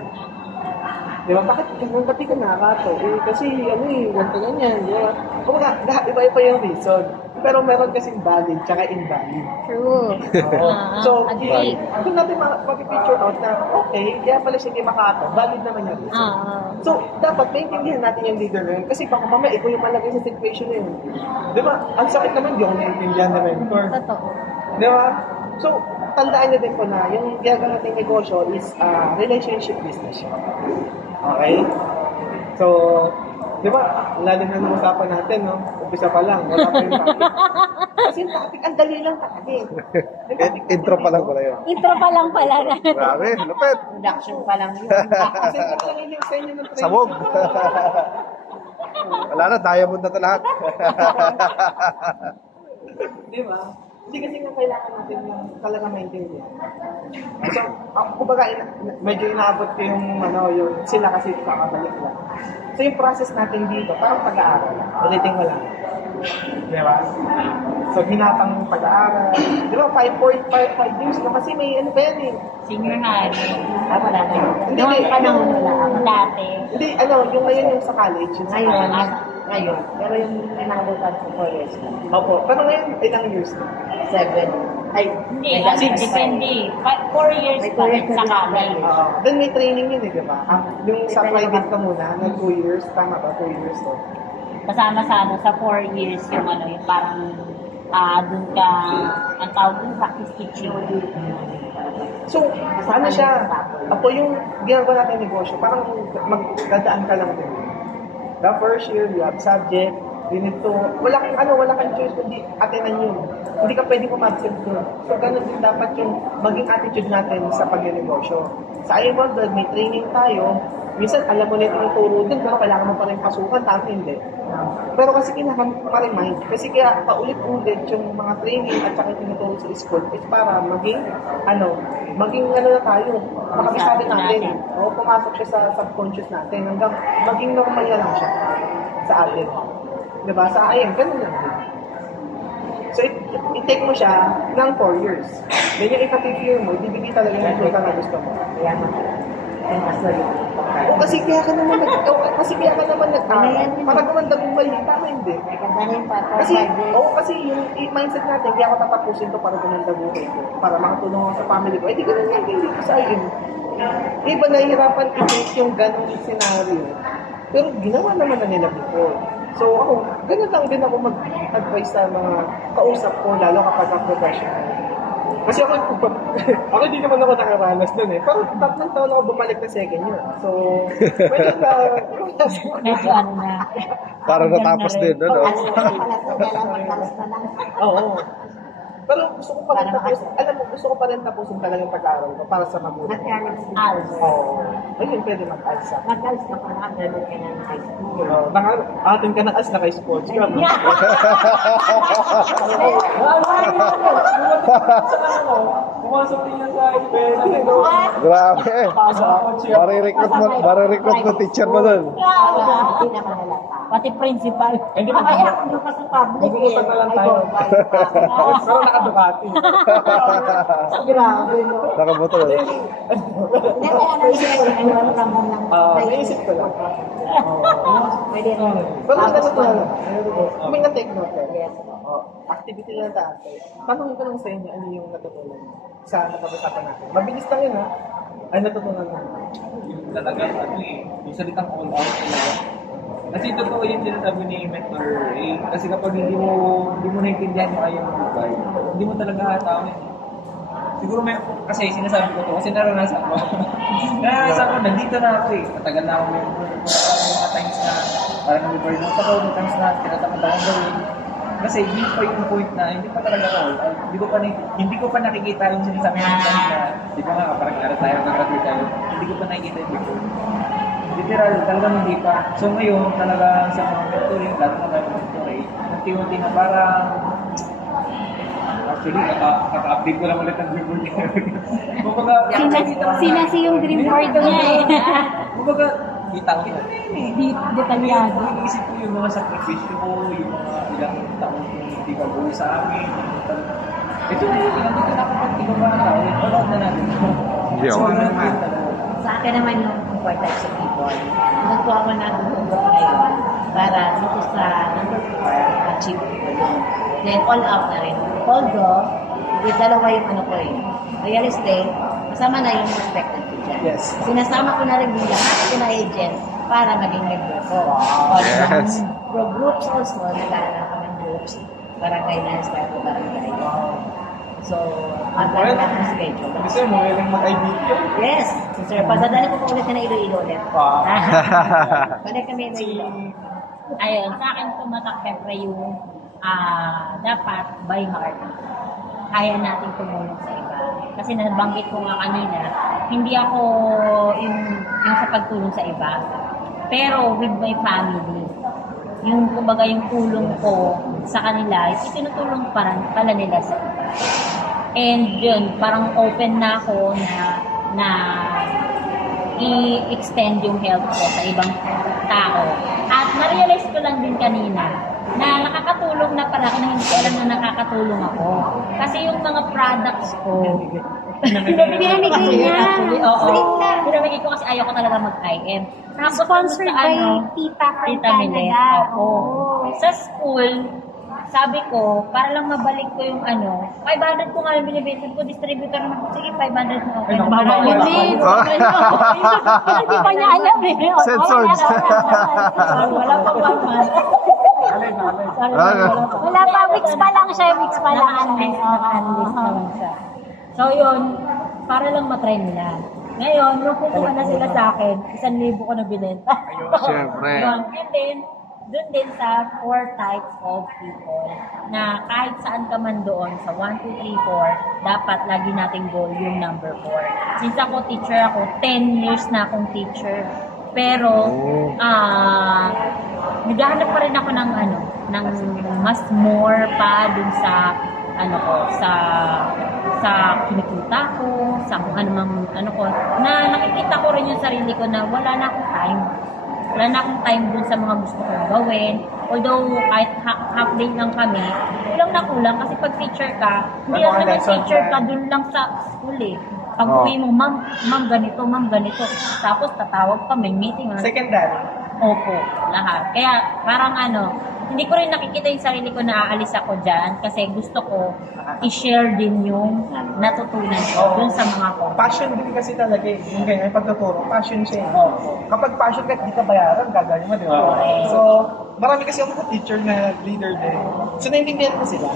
Di ba, bakit gano'n? Ba't di ka nakakato? Kasi, ganito ganyan, di ba? Kumbaga, iba-iba yung reason. Pero meron kasing valid tsaka invalid. True. So, agree. kung natin mag-picture out na, okay, kaya pala siya hindi makakato, valid naman yung reason. So, dapat maintindihan natin yung leader na yun. Kasi baka mamaya, ikaw yung malagay sa situation na yun. Di ba? Ang sakit naman, di ako naiintindihan na mentor. Totoo. Di ba? So, tandaan nyo din po na yung ginagawa nating negosyo is relationship business siya. Okay? So, di ba, lalim na ng usapan natin, no? Umpisa pa lang, wala pa yung topic. Kasi yung topic, ang dali lang topic. Intro pa lang pala yun. Intro pa lang pala. Grabe, lupit. Production pa lang yun. Kasi ito lang yung sa inyo ng training. Sabog. Wala na, diamond na ito lahat. Di ba? Hindi kasi nga kailangan natin yung talaga maintindihan. So, kumbaga, medyo inaabot ko yung sila kasi kakabalik lang. So, yung process natin dito, parang pag-aaral. Ulitin mo lang. Di ba? So, hinapang pag-aaral. Di ba, 5 years na kasi may pa yan eh. Senior high. Wala na yun. Hindi, Noong hindi. panahon wala. Dati. Hindi, yung ngayon yung sa college. Yung sa Ngayon. college. Ngayon. Pero yung inabutan ko 4 years na. Opo. Pero ngayon, ilang years na? 7. Ay, Hindi, kasi depende. 4 years May pa 4 rin years sa na college. Then may training yun eh, di ba? Yung sa private ka muna, na 2 years. Tama ba? 2 years to. Kasama sa 4 years yung yung parang dun ka, ang tawag dun, practice teaching. So, ano siya? Apo yung ginagawa natin negosyo, parang magdadaan ka lang din. The first year, you have subject, you need to, wala kang choice kundi atinan yun. Hindi ka pwede pumabsent doon. So, ganun din dapat yung maging attitude natin sa pag-negosyo. Sa IMOD, may training tayo, minsan alam mo na yung tinuturo din, pero kailangan mo pa rin pasukan, tama hindi. Pero kasi kailangan mo pa rin mind. Kasi kaya paulit-ulit yung mga training at saka yung tinuturo sa school is para maging na tayo, makabisado natin. O pumasok siya sa subconscious natin hanggang maging normal na lang siya sa atin. Diba? Sa IM, ganun lang din. So, i-take mo siya ng 4 years. Then yung ika-fifth year mo, ibibigay talaga yung resulta na gusto mo. Kaya naman. O kasi kaya ka naman para gumanda buhay, tama hindi. Maganda rin pa. Kasi yung mindset natin, kaya ako tatapusin to para gumanda buhay ko. Para makatulong ako sa family ko. Eh, di ganun lang, hindi ko sa IM. Iba nahihirapan i-take yung ganung scenario. Pero ginawa naman na nila before. So ako, ganun lang din ako mag-advise sa mga kausap ko, lalo kapag professional. Kasi ako hindi naman ako nakaranas dun eh. Pero 3 taon ako bumalik na second year. So, Medyo ano na. Parang natapos din, no? Oo. Pero gusto ko pa rin tapusin. Alam mo, gusto ko pa rin tapusin talagang pag-aaral ko para sa magulang. Oo. Ayun, pwede mag-ALS. Mag-ALS ka pa na, graduate ka na ng high school. Atin ka ng ALS na kay sports. Grabe. Pumasok din yan sa event. Grabe. Marirecruit mo teacher mo dun. Hindi naman halata. Pati principal. Hindi pa Kaya ano pa sa public Nagugutan na lang tayo. Pero naka-Ducati. Grabe, no? Nakabuto. Hindi, kaya naisip ko, ramon lang. Naisip ko lang. Pwede rin. Pero ganun ko lang. May na-take note ka. Yes. Activity lang dati. Tanongin ko lang sa inyo, ano yung natutunan sa napag-usapan natin. Mabilis lang yun ha. Ay natutunan mo. Yung talagang yung salitang all out talaga. Kasi totoo yung sinasabi ni Mentor A. Kasi kapag hindi mo naintindihan yung ayaw mo buhay, hindi mo talaga hatawin. Siguro kasi sinasabi ko to, kasi naranasan ko. Naranasan ko, nandito na ako eh. Matagal na ako yung mga times na parang nag-burnout ako, mga times na tinatamad akong gawin. Kasi yun pa yung point na hindi pa talaga ako. Hindi ko pa nakikita yung sinasabi ng na, di ba nga, parang tayo, mag-graduate tayo. Hindi ko pa nakikita yung before. Literal, talagang hindi pa. So ngayon, talaga sa mga mentoring, lahat na tayo mentoring, unti-unti na parang actually, kaka-update ko lang ulit ang dream board niya. Sinasi yung dream board niya eh. Kumbaga, kita ko yun eh. Detalyado. Iniisip ko yung mga sakripisyo ko, yung mga ilang taon kong hindi ka buhay sa amin. Ito na yun, nandito na kapag ibang mga tao, wala na natin. Hindi ako. Sa akin naman yung four types of people. Nagtuwa ko na ngayon para dito sa number 4, achieve ko yun. Then all out na rin. Although, with dalawa yung ano ko eh. Real estate, kasama na yung expected ko dyan. Yes. Sinasama ko na rin yung lahat ko na agent para maging member ko. Yes. Pro groups also, nag-aaral ko ng groups. Barangay na style ko barangay. So, magkano lang ang schedule. Kasi mo, yung mag-IBT yun. Yes, si Sir. Padadali ko po ulit na Iloilo ulit. Wow. Balik kami Iloilo. Ayun, sa akin tumatak syempre yung dapat by heart. Kaya natin tumulong sa iba. Kasi nabanggit ko nga kanina, hindi ako yung sa pagtulong sa iba. Pero with my family, yung kumbaga yung tulong ko sa kanila, itinutulong pala nila sa iba. And yun, parang open na ako na i-extend yung help ko sa ibang tao. At na-realize ko lang din kanina na nakakatulong na pala ako na hindi ko alam na nakakatulong ako. Kasi yung mga products ko, pinamigay niya. Oo. Pinamigay ko kasi ayaw ko talaga mag-IM. Tapos Sponsored sa by Tita from Milet. Canada. Oo. Sa school, sabi ko, para lang mabalik ko yung 500 ko nga yung binibenta ko, distributor naman ko, sige, 500 mo. Okay, Marami din. Hindi pa niya alam eh. Censored. Wala pa 1 month. Wala pa, weeks pa lang siya. Weeks pa lang. Naka-unlist naman siya. So yun, para lang matry nila. Ngayon, nung kumuha na sila sa akin, 1,000 ko na binenta. Siyempre. Yun. And then, doon din sa 4 types of people na kahit saan ka man doon sa 1, 2, 3, 4, dapat lagi nating goal yung number 4. Since ako teacher ako, 10 years na akong teacher. Pero, naghahanap pa rin ako ng ng mas more pa dun sa sa kinikita ko, sa kung ano ko, na nakikita ko rin yung sarili ko na wala na akong time. Wala na akong time dun sa mga gusto kong gawin. Although, kahit half day lang kami, kulang na kulang. Kasi pag teacher ka, hindi lang naman teacher ka dun lang sa school eh. Pag uwi mo, ma'am ganito. Tapos tatawag pa, may meeting. Secondary. Opo, lahat. Kaya parang hindi ko rin nakikita yung sarili ko na aalis ako dyan kasi gusto ko i-share din yung natutunan ko dun sa mga ko. Passion din kasi talaga eh. Yung ganyan, pagtuturo, passion siya eh. Kapag passion ka, di ka bayaran, gagawin mo, di ba? So, marami kasi ako teacher na leader din. So, naiintindihan ko sila.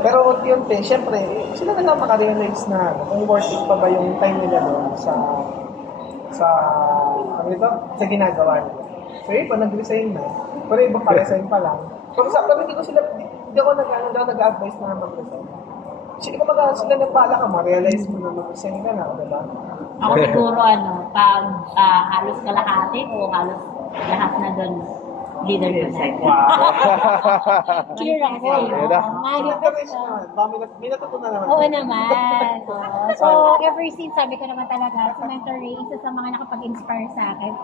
Pero unti-unti, syempre, sila na lang makarealize na kung worth it pa ba yung time nila doon sa ginagawa nila. So, iba, nag-resign na. Pero iba pa, resign pa lang. So, hindi ko sila, hindi ako nag-advise na mag-resign. Kumbaga, sila nagpala ka, ma-realize mo na mag-resign ka na, diba? Ako siguro, pag halos kalahati o halos lahat na doon, leader ko na. Clear ako. May natutunan naman. Oo naman. So, ever since, sabi ko naman talaga, si Mentor Ray, isa sa mga nakapag-inspire sa akin.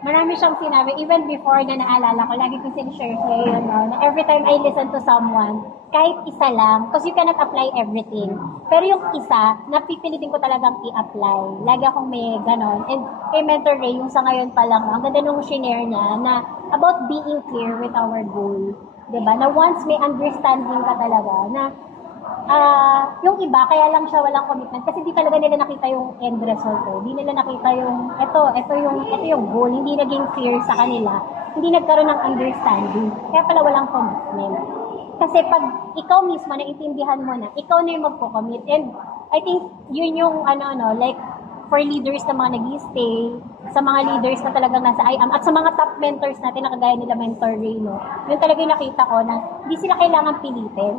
Marami siyang sinabi, even before na naalala ko, lagi ko sinishare sa'yo yun, na every time I listen to someone, kahit isa lang, because you cannot apply everything. Pero yung isa, napipilitin ko talagang i-apply. Lagi akong may ganon. And kay Mentor Ray, yung sa ngayon pa lang, ang ganda nung shinare niya na about being clear with our goal. Diba? Na once may understanding ka talaga, na yung iba, kaya lang siya walang commitment kasi di talaga nila nakita yung end result ko. Di nila nakita yung, ito yung goal, hindi naging clear sa kanila. Hindi nagkaroon ng understanding. Kaya pala walang commitment. Kasi pag ikaw mismo, naintindihan mo na, ikaw na yung magpo-commit. And I think yun yung, like, for leaders na mga nag-stay, sa mga leaders na talagang nasa IAM, at sa mga top mentors natin na kagaya nila Mentor Ray, yun talaga yung nakita ko na hindi sila kailangan pilitin.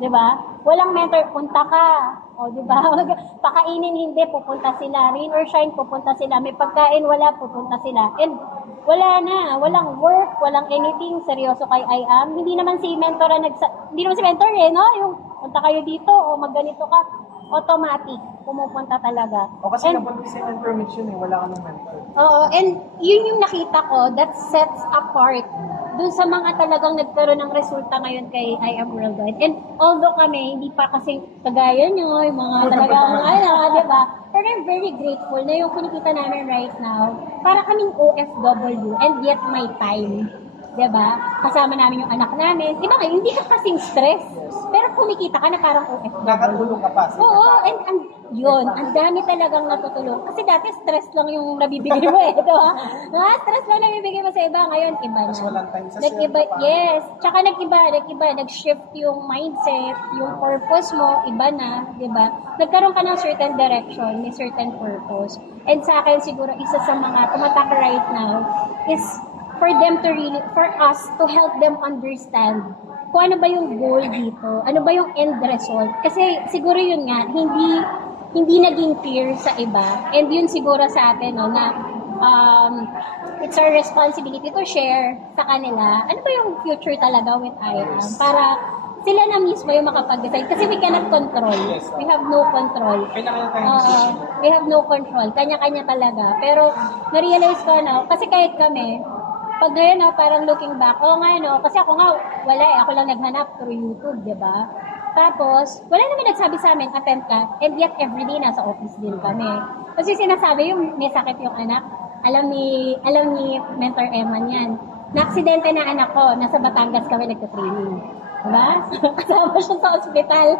Diba? Walang mentor, punta ka. O, diba? Pakainin, hindi, pupunta sila. Rain or shine, pupunta sila. May pagkain, wala, pupunta sila. And wala na. Walang work, walang anything. Seryoso kay IAM. Hindi naman si mentor hindi naman si mentor no? Yung punta kayo dito o magganito ka. Automatic. Pumupunta talaga. O kasi kapag si mentor mission wala ka ng mentor. Oo, and yun yung nakita ko that sets apart dun sa mga talagang nagkaroon ng resulta ngayon kay IAM Worldwide. And although kami, hindi pa kasi kagaya nyo, yung mga talagang, diba? Pero I'm very grateful na yung kinikita namin right now, para kaming OFW and yet my time. Diba? Kasama namin yung anak namin. Diba ngayon, hindi ka kasing stress. Pero kumikita ka na parang OFW. Nakatulong ka pa. Oo, and yun, ang dami talagang natutulong. Kasi dati stress lang yung nabibigay mo diba? Stress lang nabibigay mo sa iba. Ngayon, iba na. Mas walang time sa Nag-iba, yes. Tsaka nag-iba. Nag-shift yung mindset, yung purpose mo, iba na, diba? Nagkaroon ka ng certain direction, may certain purpose. And sa akin, siguro, isa sa mga tumatak right now is for us to help them understand kung ano ba yung goal dito, ano ba yung end result. Kasi siguro yun nga, hindi naging clear sa iba. And yun siguro sa atin, na it's our responsibility to share sa kanila, ano ba yung future talaga with IAM, para sila na mismo yung makapag-decide. Kasi we cannot control. We have no control. We have no control. Kanya-kanya talaga. Pero, na-realize ko kasi kahit kami, pag ngayon parang looking back, kasi ako nga, wala ako lang naghanap through YouTube, diba? Tapos, wala naman nagsabi sa amin, attend ka, and yet everyday nasa office din kami. Kasi sinasabi yung may sakit yung anak, alam ni Mentor Eman yan. Na-aksidente na anak ko, nasa Batangas kami nagka-training. Diba? Kasama siya sa ospital.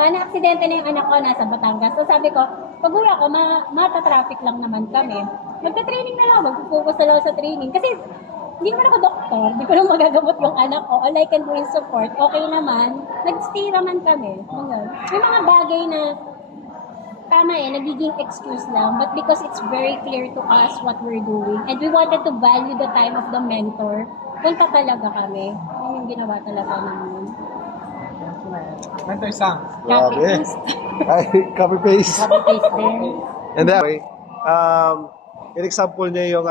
Na-aksidente na yung anak ko, nasa Batangas. So sabi ko, pag-uwi ako, mata-traffic lang naman kami. Magta-training na lang, mag-focus na lang sa training. Kasi, hindi naman ako doktor, hindi ko lang magagamot yung anak ko. All I can do is support. Okay naman, nag-stay naman kami. May mga bagay na, tama nagiging excuse lang. But because it's very clear to us what we're doing, and we wanted to value the time of the mentor, punta talaga kami. Yun yung ginawa talaga namin. Mentor Sam. Grabe. Ay, copy-paste. Copy-paste din. And then, in-example niya yung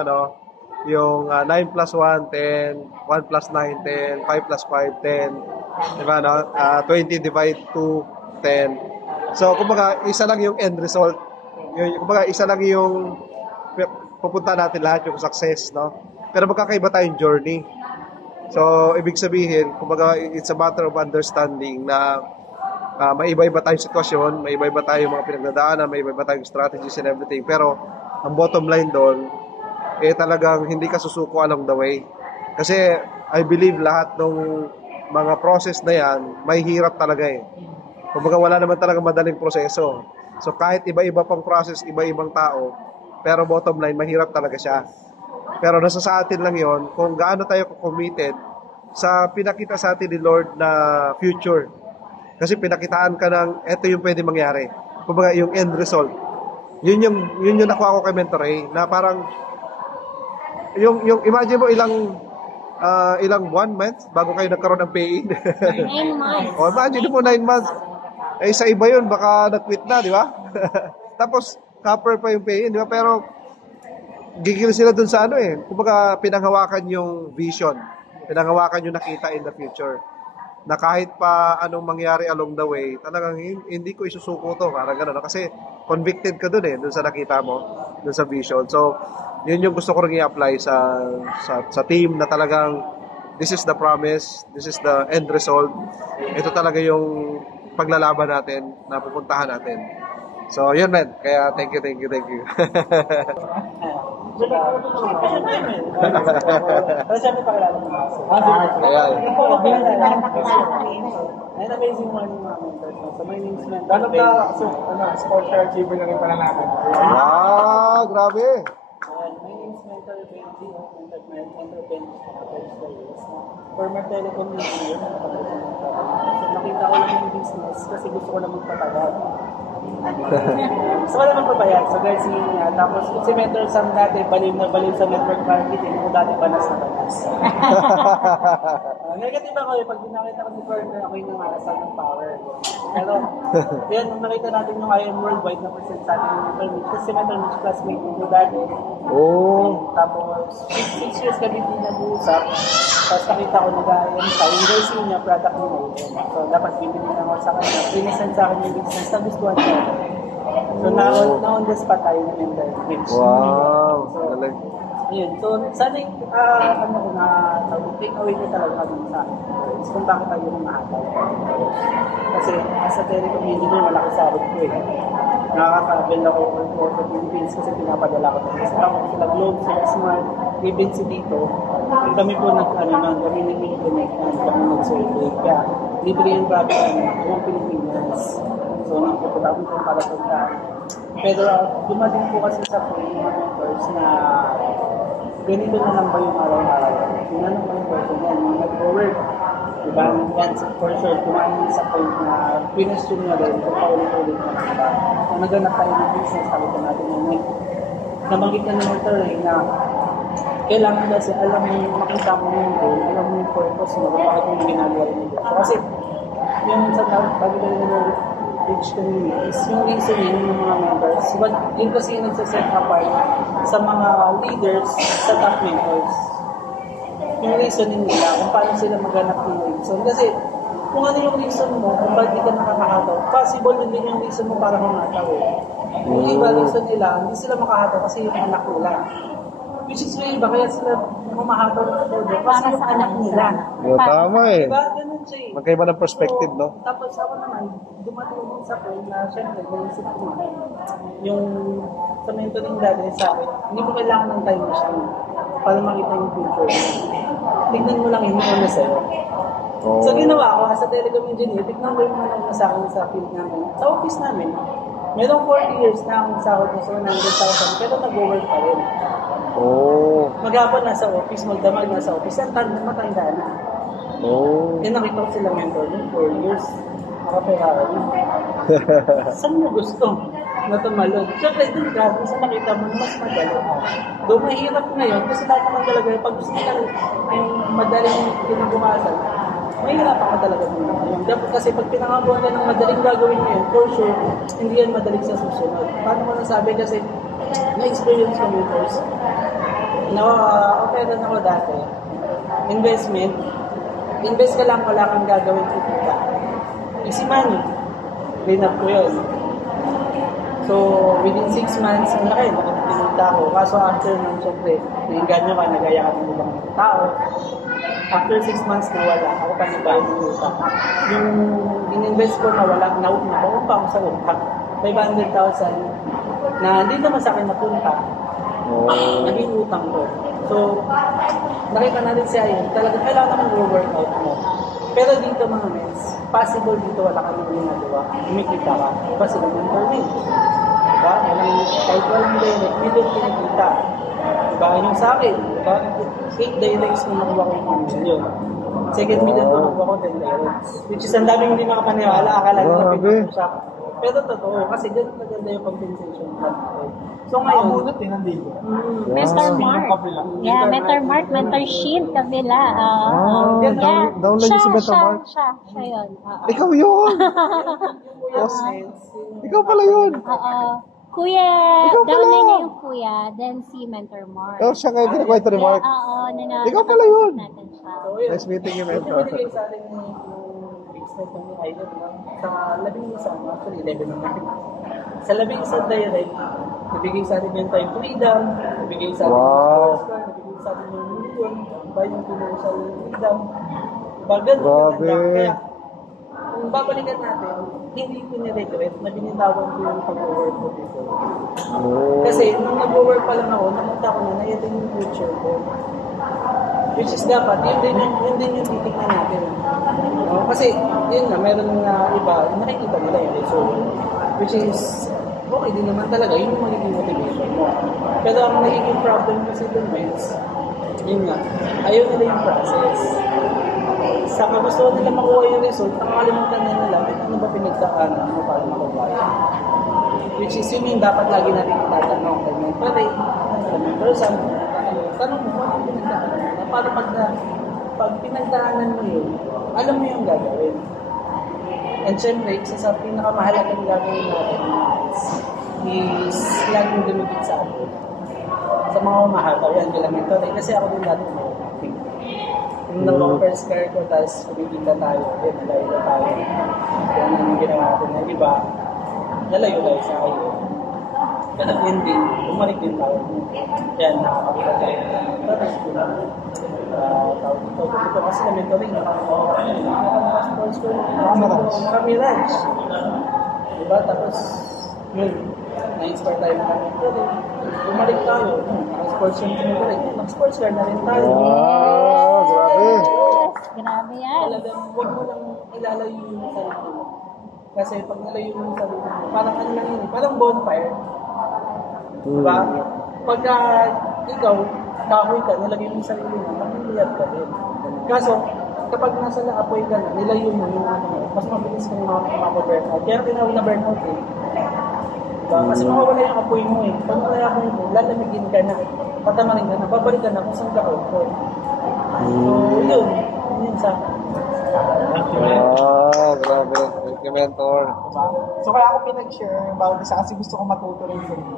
yung 9 plus 1, 10, 1 plus 9, 10, 5 plus 5, 10, diba, 20 divide 2, 10. So, kumbaga, isa lang yung end result. Kumbaga, isa lang yung pupunta natin lahat, yung success, no? pero magkakaiba tayong journey. So, ibig sabihin, kumbaga, it's a matter of understanding na may iba-iba tayong sitwasyon, may iba-iba tayong mga pinagdadaanan, may iba-iba tayong strategies and everything. Pero, ang bottom line doon, talagang hindi ka susuko along the way. Kasi, I believe lahat ng mga process na yan, may hirap talaga eh. Kumbaga, wala naman talaga madaling proseso. So, kahit iba-iba pang process, iba-ibang tao, pero bottom line, mahirap talaga siya. Pero nasa sa atin lang yon kung gaano tayo committed sa pinakita sa atin ni Lord na future. Kasi pinakitaan ka ng eto yung pwede mangyari. Kumbaga yung end result. Yun yung nakuha ko kay Mentor Ray na parang yung imagine mo ilang months bago kayo nagkaroon ng pay-in. 9 months. O imagine mo 9 months. Sa iba yun baka nag-quit na, di ba? Tapos copper pa yung pay-in, di ba? Pero gigil sila dun sa kumbaga pinanghawakan yung vision, pinanghawakan yung nakita in the future, na kahit pa anong mangyari along the way, talagang hindi ko isusuko to, parang gano'n, kasi convicted ka dun dun sa nakita mo, dun sa vision. So, yun yung gusto ko rin i-apply sa team na talagang this is the promise, this is the end result, ito talaga yung paglalaban natin, na pupuntahan natin. So, yun man. Kaya, thank you. Pero siyempre pakilala mo. Ayan. An amazing morning mga mentors. So my name is Mentor Ben. Sports achiever na rin pala natin. Grabe. My name is Mentor Benji. Mentor Benji. Former telecom engineer. So nakita ko lang yung business kasi gusto ko lang magpatagal. Gusto ko lang magpapayag. So guys, tapos si Mentor Sam dati, baliw sa network marketing. Ako dati banas na banas. Negative ako pag nakita ko ni Corner, ako yung nangarasal ng power. Pero, yan, nung nakita natin yung IM Worldwide na present sa atin yung Mentor Mitch, kasi Mentor Mitch classmate ko dati. Tapos, 6 years kami din nag-uusap. Tapos nakita ko nag-IM sa university niya, product niya. So, dapat bibili na ako sa kanya. Pinisend sa akin yung business na gustuhan ko. So, na-on the spot tayo ng Mentor Mitch. Wow. Galing. Yun. So, sana yung, take away ko talaga kami sa kung bakit tayo yung mahataw. Kasi, as a telecom engineer, malaki sabot ko eh. Nakaka-travel ako for the Philippines kasi pinapadala ko tayo. Sa ako sila Globe, sila Smart, agency dito. Kami po kami nag-connect, kami nag-survey. Kaya, libre yung grabe yung Pilipinas. So, nagpupunta kami kung para puntaan. Pero, dumating po kasi sa point mga mentors na ganito na lang ba yung araw-araw? Tinanong ko yung person yan, yung nag-work. Diba? Yan, for sure, kumain sa point na pinasyon na rin kung paulit-ulit na lang ba. Kung naganap tayo ng business, sabi ko natin yung nabanggit na naman ito na kailangan kasi alam mo yung makita mo yung goal, alam mo yung purpose mo, bakit mo ginagawa yung goal. Kasi yung sa bago na yung reach community is yung reasoning ng mga members. Yun kasi yung nagsaset apart sa mga leaders, sa top mentors. Yung reasoning nila, kung paano sila maghanap ng reason. Kasi kung ano yung reason mo, kung bakit ka nakakataw, possible din yung reason mo para humataw eh. Yung iba reason nila, hindi sila makahataw kasi yung anak nila. Which is yung iba, kaya sila humahataw ng todo kasi yung anak nila. Tama eh. Diba? Ganun siya eh. Magkaiba ng perspective, no? Tapos ako naman, dumating sa point na syempre, naisip ko nga, yung sa mentoring dati sa akin, hindi mo kailangan ng time machine para makita yung future. Tignan mo lang yung una sa'yo. So ginawa ko, as a telecom engineer, tignan ko yung mga sa akin sa field namin, sa office namin. Merong 40 years na ang sahod mo sa 100,000, pero nag-work pa rin. Maghapon nasa office, magdamag nasa office, matanda na. Nakita ko sila mentor ng 4 years. Nakapera na. Saan mo gusto na tumalon? Siyempre, din ka, sa nakita mo, mas madali. Doon mahirap ngayon, kasi lahat naman talaga, pag gusto nila yung madaling kinabukasan, mahirap ako talaga din ngayon. Kasi pag pinangabuhan ka ng madaling gagawin ngayon, for sure, hindi yan madaling sa susunod. Paano mo nasabi? Kasi na-experience ko mentors. Opera na ako dati. Investment. Invest ka lang, wala kang gagawin kita. Easy money. Clean up ko yun. So, within 6 months, ang laki, nakapagpinunta ako. Kaso after nun, syempre, nainganyo ka, nagaya ka ng ibang tao. After 6 months nawala, ako pa nagbayad ng utang. Yung in-invest ko nawala, nabangon pa ako sa utang. 500,000 na hindi naman sa akin napunta. Naging utang ko. So, nakita natin siya yun. Talagang kailangan naman go-workout mo. Pero dito mga men, possible dito wala ka nang ginagawa. Kumikita ka. Diba sila ng earning? Diba? Kahit walang direct, million kinikita. Diba? Yung sa akin, diba? 8 directs na nakuha ko yung 1 million. Second million ko nakuha ko 10 directs. Which is ang daming hindi makapaniwala. Akala nila pinag-usap. Pero totoo, kasi ganun maganda yung compensation plan. So ngayon, Nakabunot eh, nandito. Mentormart. Yeah, Mentormart, Mentorship, kabila. Download niyo sa Mentormart. Siya yun. Ikaw yun! Boss, Ikaw pala yun! Oo. Kuya, Ikaw pala! download na yung kuya, then si Mentormart. Ikaw siya kayo kinakwento ni Mark. Oo, Ikaw pala yun. natin siya. So, yun. Nice meeting you, Ito Mentor. binigay sa atin yung business ng Idol. Sa 11, actually 11 naman. Sa 11 direct, nabigay sa atin yung time freedom, nabigay sa atin yung sports car, nabigay sa atin yung million, ba yung financial freedom. Bagal, Grabe. kaya kung babalikan natin, hindi ko ni-regret na binitawan ko yung pag-work ko dito. Kasi nung nag-work pa lang ako, namunta ko na ito yung future ko. Which is dapat, yun din yung titignan natin. No? Kasi, yun nga, meron na iba, nakikita nila yung result. Which is, okay din naman talaga, yun yung magiging motivation mo. Pero ang nagiging problem kasi dun, Vince, yun nga, ayaw nila yung process. Sa kagustuhan nila makuha yung result, nakakalimutan na nila, ano ba pinagdaanan mo para makuha yun? Which is yun yung dapat lagi natin itatanong kay mentor, person, tanong mo, ano yung pinagdaanan mo? Para pag pinagdaanan mo yun, alam mo yung gagawin. And syempre, isa sa pinakamahalagang gagawin natin is laging dumikit sa atin. Sa mga umahataw, yan bilang mentor. Kasi ako din dati marketing. Yung first career ko, tapos kumikita tayo, yun, nalayo tayo. Yan yung ginawa natin na iba, nalayo sa kayo. Pero yun din, bumalik din tayo. Yan, nakakapagod tayo. Tapos tawag dito kasi na mentoring, sports ko, Mirage. Diba? Tapos, yun, na-inspire tayo ng mentoring. Bumalik tayo, naka-sports yung mentoring. Naka-sports car na rin tayo. Wow, grabe. Grabe yan. Talagang huwag mo lang ilalayo yung sarili mo. Kasi pag nalayo mo yung sarili mo, parang ano lang yun, parang bonfire. Diba? Pagka ikaw, kahoy ka, nilagay mo yung sarili mo, mamiliyap ka din. Kaso, kapag nasa laapoy ka na, nilayo mo yung ano mo, mas mabilis kang makaburnout. Kaya tinawag na burnout eh. Diba? Kasi makawala yung apoy mo eh. Pag wala yung apoy mo, lalamigin ka na, patamarin ka na, babalik ka na kung saan ka comfort. So, yun. Yun sa akin. Wow, grabe. Thank you, Mentor. So kaya ako pinag-share bawat isa kasi gusto ko matuto rin sa inyo.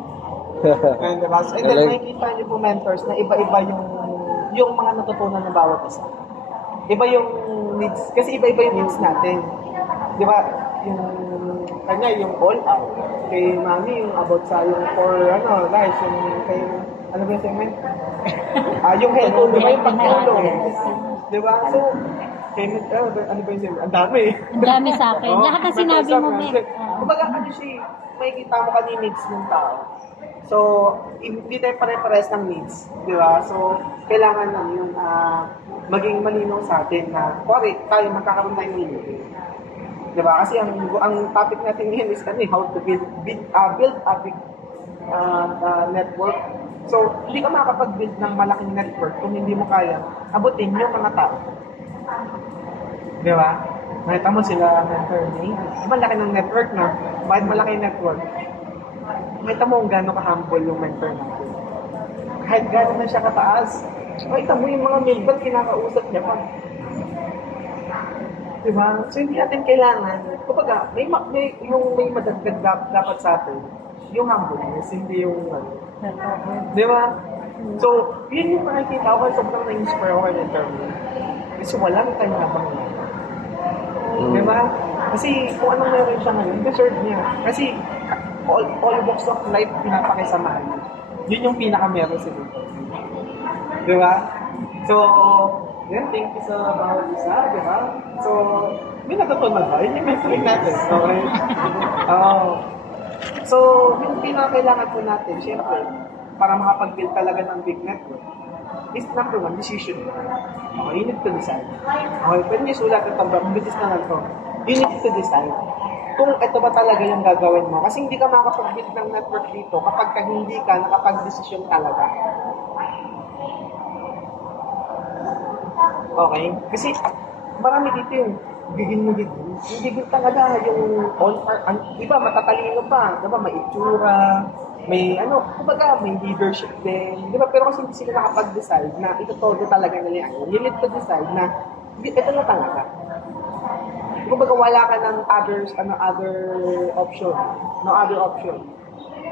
And diba? And then makikita niyo po mentors na iba-iba yung mga natutunan ng bawat isa. Iba yung needs, kasi iba-iba yung needs natin. Di ba? Yung kanya yung all out. Kay mami yung about sa yung for life, yung kay ano ba yung segment? Yung help, di ba yung pagtulong? Di ba? So, ano ba yung segment? Ang dami. Ang dami sa akin. Lahat ng sinabi mo, Meg. Kumbaga, ano siya, makikita mo kanina needs ng tao. So, hindi tayo pare-pares ng needs, di ba? So, kailangan lang yung maging malinaw sa atin na, correct, tayo magkakaroon tayo ng need. Di ba? Kasi ang topic natin ngayon is how to build a big network. So, hindi ka makakapag-build ng malaking network kung hindi mo kaya abutin yung mga tao. Di ba? Nakita mo sila mentor ni, malaki ng network na. Bakit malaki yung network? Nakita mo kung gano'n ka-humble yung mentor natin. Kahit gano'n na siya kataas, nakita mo yung mga member, kinakausap niya pa. Diba? So hindi natin kailangan, kumbaga, may madagdag dapat sa atin, yung humbleness, hindi yung diba? So, yun yung makikita ko, sobrang na-inspire ako kay mentor mo. Kasi walang kanyabang niya. Diba? Kasi kung anong meron siya ngayon, deserve niya. Kasi all walks of life pinapakisamahan. Yun yung pinaka-meron sa dito. Di ba? So, yan, thank you sa bawat isa, di ba? So, may natutunan ba? Yun yung mentoring natin. Okay? So, yung pinakailangan po natin, syempre, para makapag-build talaga ng big network, is number one, decision. Okay, you need to decide. Okay, pwede niyo sulat at pag-business na lang to. You need to decide kung ito ba talaga yung gagawin mo. Kasi hindi ka makakapag-build ng network dito kapag hindi ka nakapag-desisyon talaga. Okay? Kasi marami dito yung gigil mo dito. Yung gigil talaga, yung iba matatalino pa. Diba? May itsura, may kumbaga, may leadership din. Diba? Pero kasi hindi sila nakapag-decide na ito todo talaga nila yan. You need to decide na ito na talaga. Kumbaga, wala ka ng other option. No other option.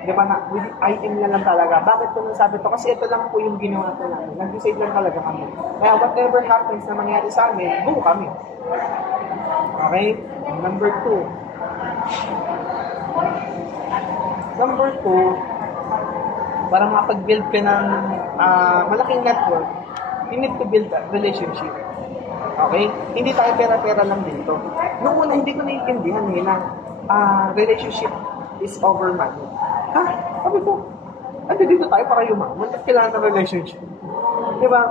Diba na, I am na lang talaga. Bakit ko nasabi to? Kasi ito lang po yung ginawa ko namin. Nag-decide lang talaga kami. Kaya whatever happens na mangyari sa amin, go kami. Okay? Number 2. Number 2, para makapag-build ka ng malaking network, you need to build a relationship. Okay? Hindi tayo pera-pera lang dito. Noong una, hindi ko naiintindihan na relationship is over money. Ha? Sabi ko, dito tayo para yumaman. Kailangan ng relationship. Di ba?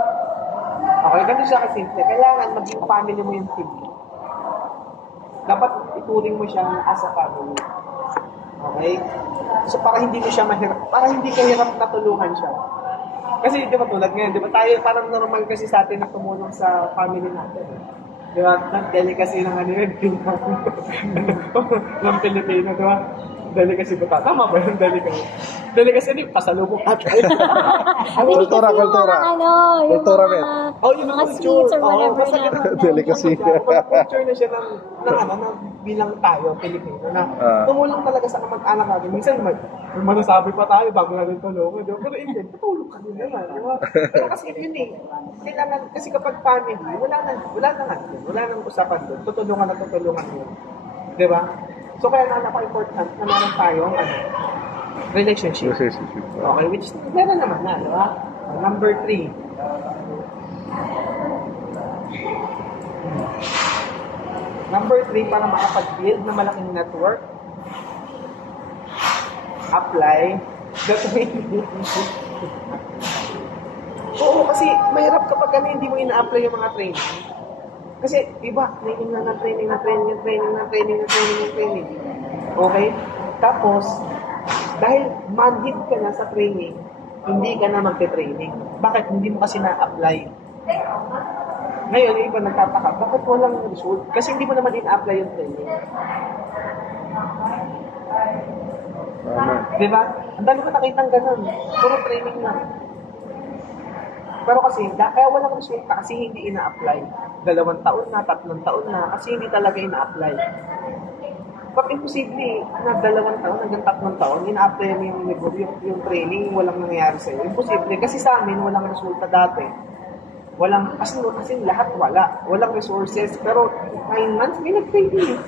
Okay, ganun siya kasimple. Kailangan maging family mo yung team mo. Dapat ituring mo siya as a family. Okay? So, para hindi mo siya mahirap, para hindi ka hirap na tulungan siya. Kasi, di ba tulad ngayon, di ba tayo parang normal kasi sa atin na tumulong sa family natin. Di ba? Delicacy ng yun, ng Pilipino, di ba? Delicacy ba? Tama ba yung delicacy? Delicacy ni pasalubong natin. Kultura. Kultura, men. Yung mga sweets or whatever na. Delicacy. Culture na siya ng bilang tayo, Pilipino, na tumulong talaga sa kamag-anak natin. Minsan, may manasabi pa tayo bago natin tulungan. Pero hindi, tutulong ka din naman. Pero kasi yun kailangan, kasi kapag family, wala nang usapan doon. Tutulungan yun. Diba? So, kaya napaka-important na meron tayong relationship. Okay, which meron naman na, diba? Number 3. Number 3, para makapag-build na malaking network, apply the training. Oo, kasi mahirap kapag hindi mo ina-apply yung mga training. Kasi, iba, training. Okay? Tapos, dahil manhid ka na sa training, hindi ka na magte-training. Bakit? Hindi mo kasi na-apply. Ngayon, yung iba nagtataka, bakit walang result? Kasi hindi mo naman ina-apply yung training. Diba? Ang dami ko nakitang ganun. Puro training na. Pero kasi, kaya walang resulta kasi hindi ina-apply. 2 taon na, 3 taon na, kasi hindi talaga ina-apply. Pag imposible na 2 taon hanggang 3 taon, ina-apply mo yung training, walang nangyayari sa'yo. Imposible. Kasi sa amin, walang resulta dati. Walang, kasi lahat wala. Walang resources. Pero 9 months, may nag-training.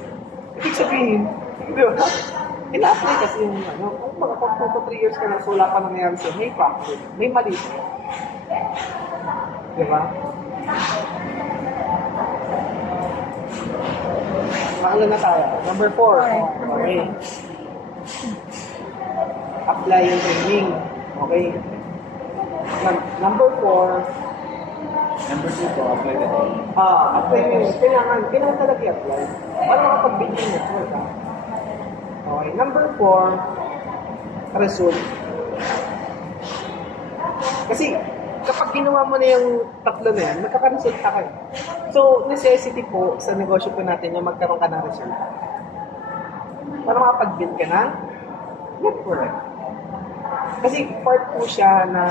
Ibig sabihin, di ba? Ina-apply kasi yung kung mga 2 to 3 years ka na, so wala pa nangyayari sa'yo, may problem. May mali. Diba? Mahala na tayo. Number 4. Okay. Apply yung training. Okay. Number 4. Number 2 po, apply the training. Apply yun. Kailangan talaga i-apply. Para makapag-build yung network. Okay. Number 4. Result. Kasi, kapag ginawa mo na yung 3 na yan, magkakaresulta kayo. So, necessity po sa negosyo po natin yung magkaroon ka ng result. Para makapag-build ka ng network. Kasi part po siya ng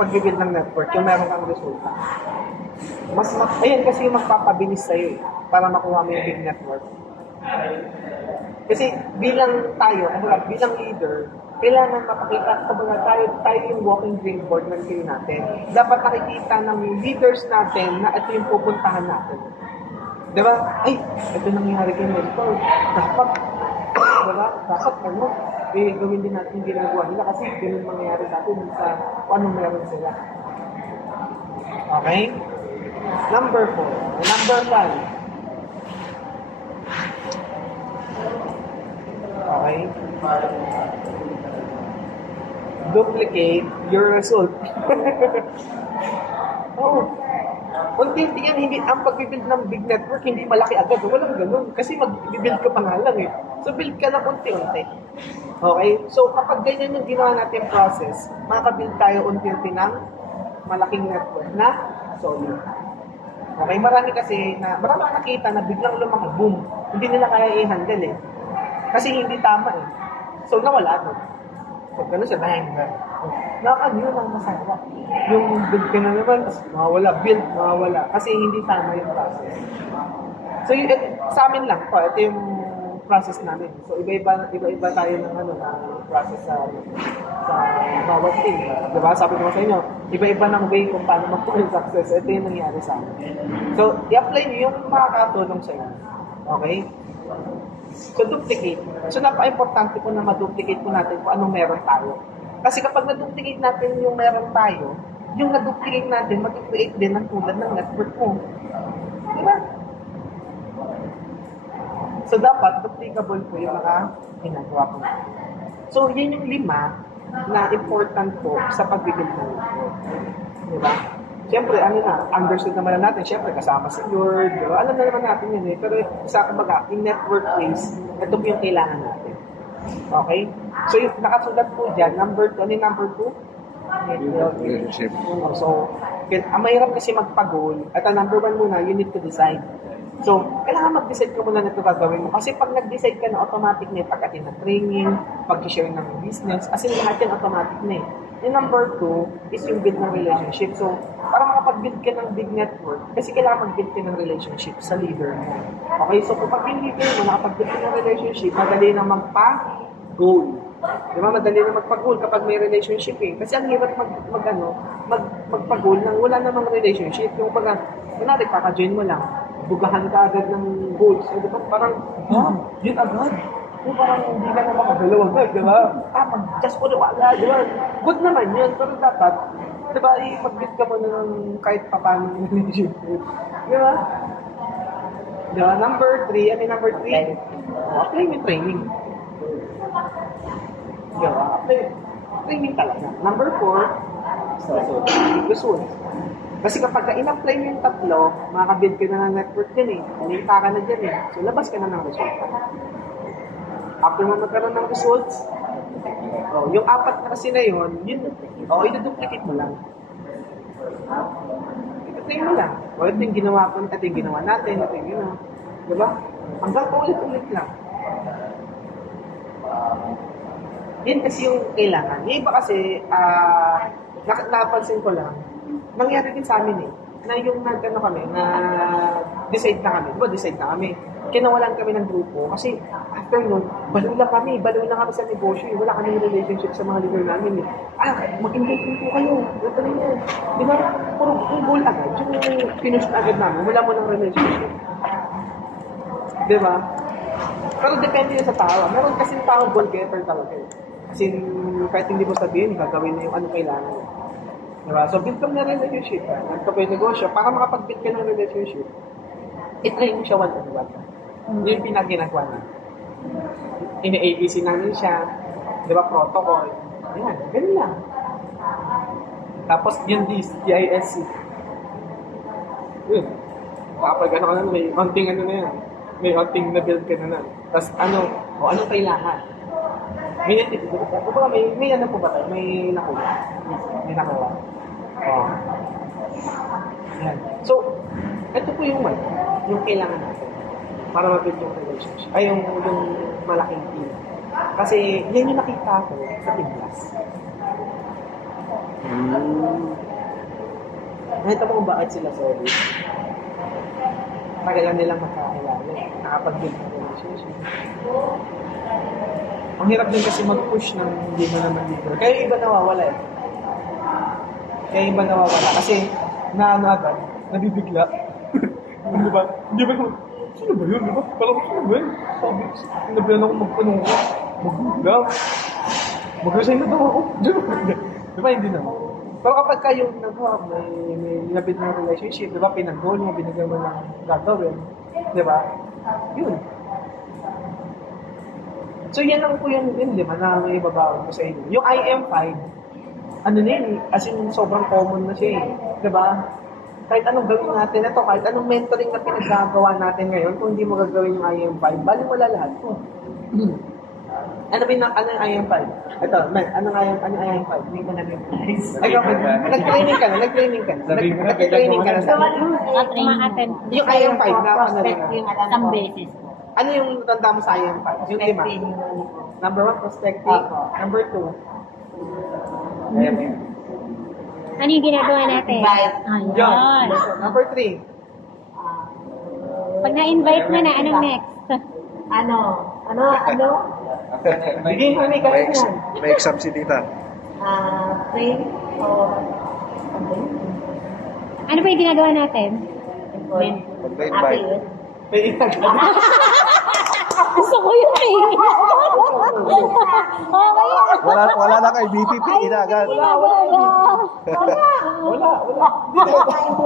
pag-build ng network, yung meron kang resulta. Ayan kasi yung magpapabilis sa'yo para makuha mo yung big network. Kasi bilang tayo, bilang leader, kailangan mapakita, tayo yung walking dream board ng team natin. Dapat nakikita ng leaders natin na ito yung pupuntahan natin. Diba? Ay, ito nangyari kay mentor. Dapat, diba? Dapat gawin din natin yung ginagawa nila kasi ganun mangyayari sa atin sa kung anong meron sila. Okay? Number 4. Number 5. Okay? Duplicate your result. Oh. Unti-unti yan, hindi, ang pag-build ng big network, hindi malaki agad. Walang ganun. Kasi mag-build ka pa nga lang eh. So, build ka lang unti-unti. Okay? So, kapag ganyan yung ginawa natin process, makabuild tayo unti-unti ng malaking network na solid. Okay? Marami nakita na biglang lumaki, boom. Hindi nila kaya i-handle eh. Kasi hindi tama eh. So, nawala doon. So, gano'n siya, bang. Nakakano ang masaya. Yung build ka na naman, tapos mawawala. Kasi hindi tama yung process. So, sa amin lang to. Ito yung process namin. So, iba-iba tayo ng process sa bawat team. Diba? Sabi ko sa inyo, iba-iba ng way kung paano mag-full success. Ito yung nangyari sa amin. So, i-apply nyo yung makakatulong sa inyo. Okay? So, duplicate. So, napaka-importante po na ma-duplicate po natin kung anong meron tayo. Kasi kapag na-duplicate natin yung meron tayo, yung na-duplicate natin, mag-create din ng tulad ng network mo. Diba? So, dapat duplicable po yung mga ginagawa po natin. So, yun yung 5 na important po sa pag-build ng network. Diba? Siyempre, understood naman natin, siyempre, kasama si Lord, diba? Alam na naman natin yun eh. Pero sa kumbaga, in network ways, ito po yung kailangan natin. Okay? So, yung nakasulat po dyan, number 2, ano yung number 2? Leadership. So, mahirap kasi magpag-goal. At ang number 1 muna, you need to decide. So, kailangan mag-decide ka muna na ito gagawin mo. Kasi pag nag-decide ka na, automatic na yung pag-attend ng training, pag-share ng business, as in lahat yan automatic na eh. Yung number 2 is yung build ng relationship. So, para makapag-build ka ng big network, kasi kailangan mag-build ka ng relationship sa leader mo. Okay, so kapag yung leader mo, nakapag-build ka ng relationship, madali na magpa-goal. Di ba? Madali na magpa-goal kapag may relationship eh. Kasi ang hirap magpa-goal nang wala namang relationship. Yung pag, kaka-join mo lang, bugahan ka agad ng goals. So, di ba? Parang, yun agad. So, parang hindi ka na makagalaw agad, di ba? Just for the wala, di ba? Good naman yun, pero dapat, di ba, mag-build ka mo ng kahit paano yung relationship. Di ba? Di ba? Number 3, number 3? Apply yung training. Di ba? Apply training talaga. Number 4, results. Kasi kapag in-apply mo yung 3, makaka-build ka na ng network dyan eh. Kumita ka na dyan eh. So, labas ka na ng resulta. After mo magkaroon ng results, yung 4 kasi na yun, i-duplicate mo lang. I-train mo lang. Ito yung ginawa ko, ito yung ginawa natin, ito yung ginawa. Diba? Hanggang ulit-ulit lang. Yan kasi yung kailangan. Yung iba kasi, napansin ko lang, nangyari din sa amin eh, na yung decide na kami. Diba, decide na kami. Kinawalan kami ng grupo kasi after nun, baliw lang kami sa negosyo. Wala kami relationship sa mga leader namin eh. Mag-invite po kayo. Gano'n nyo. Di ba, puro goal agad. Yung pinush na agad namin, wala mo ng relationship. Di ba? Pero depende yun sa tao. Meron kasing tao goal getter talaga eh. Kasi kahit hindi mo sabihin, gagawin na yung ano kailangan. Diba? So, build ka na relationship. Nagkapay negosyo. Para makapag-build ka ng relationship, i-train mo siya one-on-one. Yun yung pinaginagawa na. Ina-ABC namin siya. Diba? Protocol. Yan. Ganun lang. Tapos, yung DISC. Yun. Kapag ka na, may onting na yan. May onting na-build ka na. Tapos, anong kailangan? May ano po ba tayo? May nakuha. May nakuha. Yan. So, ito po yung kailangan natin para mag-build yung relationship. Ay, yung malaking team. Kasi, yan yung nakita ko sa Team Plus. Nakita mo kung bakit sila solid. Tagalan nilang magkakilala. Nakapag-build ng relationship. Ang hirap din kasi mag-push ng hindi mo naman leader. Kaya iba nawawala eh. Kasi agad, nabibigla. Di ba? Sino ba yun? Di ba? Parang sino ba yun? Sabi, sinabihan ako magpanong ko. No? Mag-resign na daw ako. Di ba, hindi naman. Pero kapag kayo may nabit na relationship, di ba, pinag-goal mo, binigyan mo ng gagawin, di ba? Yun. So, yan lang po yun, di ba, na may ibabaw ko sa inyo. Yung IM5, ano na yun, as in, sobrang common na siya eh. Di ba? Kahit anong gawin natin, ito, kahit anong mentoring na pinagagawa natin ngayon, kung hindi mo gagawin yung IM5, bali wala lahat po. Ano yung IM5? Ito, anong IM5? Hindi ko na-memorize. Ay, nag-training ka na. Nag-training ka na. Ma-attend. Yung IM5 na ano Prospect na. yung alam ko. Beses ko. Ano yung tanda mo sa IM5? Yung lima. Number 1, prospecting. Number 2. Ano yung ginagawa natin? Invite. Yun. Ayun. Number 3. Pag na-invite mo na, anong next? Ano? Bigyan mo ni kahit yan. May exam si tita. Pray for Ano pa yung ginagawa natin? Pag-invite. May inagad. Gusto ko yun eh. Okay. Wala na kay BPP na agad. Wala.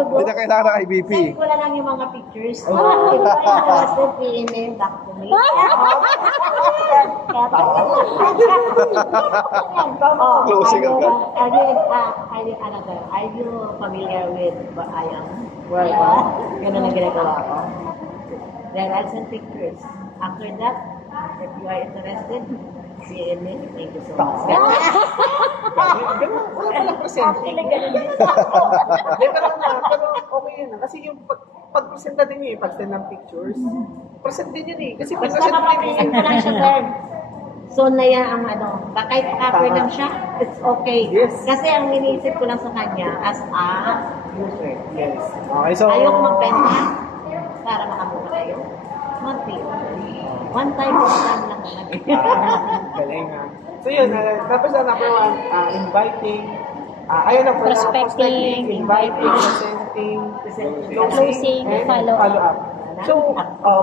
Hindi na kailangan na kay BP. Send ko na lang yung mga pictures. If you are interested, email back to me. Closing agad. Are you familiar with what I am? Ganun ang ginagawa ko. Then I'll send pictures. After that, if you are interested, see me. Thank you so much. Ganun, wala palang presenting. Pero okay yun. Kasi yung pag-presenta din yun, pag-send ng pictures, present din yun eh. Kasi Basta pag-present mapapresent ko lang siya, sir. So na yan ang kahit cover lang siya, it's okay. Yes. Kasi ang iniisip ko lang sa kanya, as a user. Yes. Okay, so... Ayoko magbenta para makamura kayo. Monthly. One time lang naman. Galing nga. So yun, tapos na number 1, inviting. Ayun na, Prospecting, inviting, presenting, closing, and follow-up. So,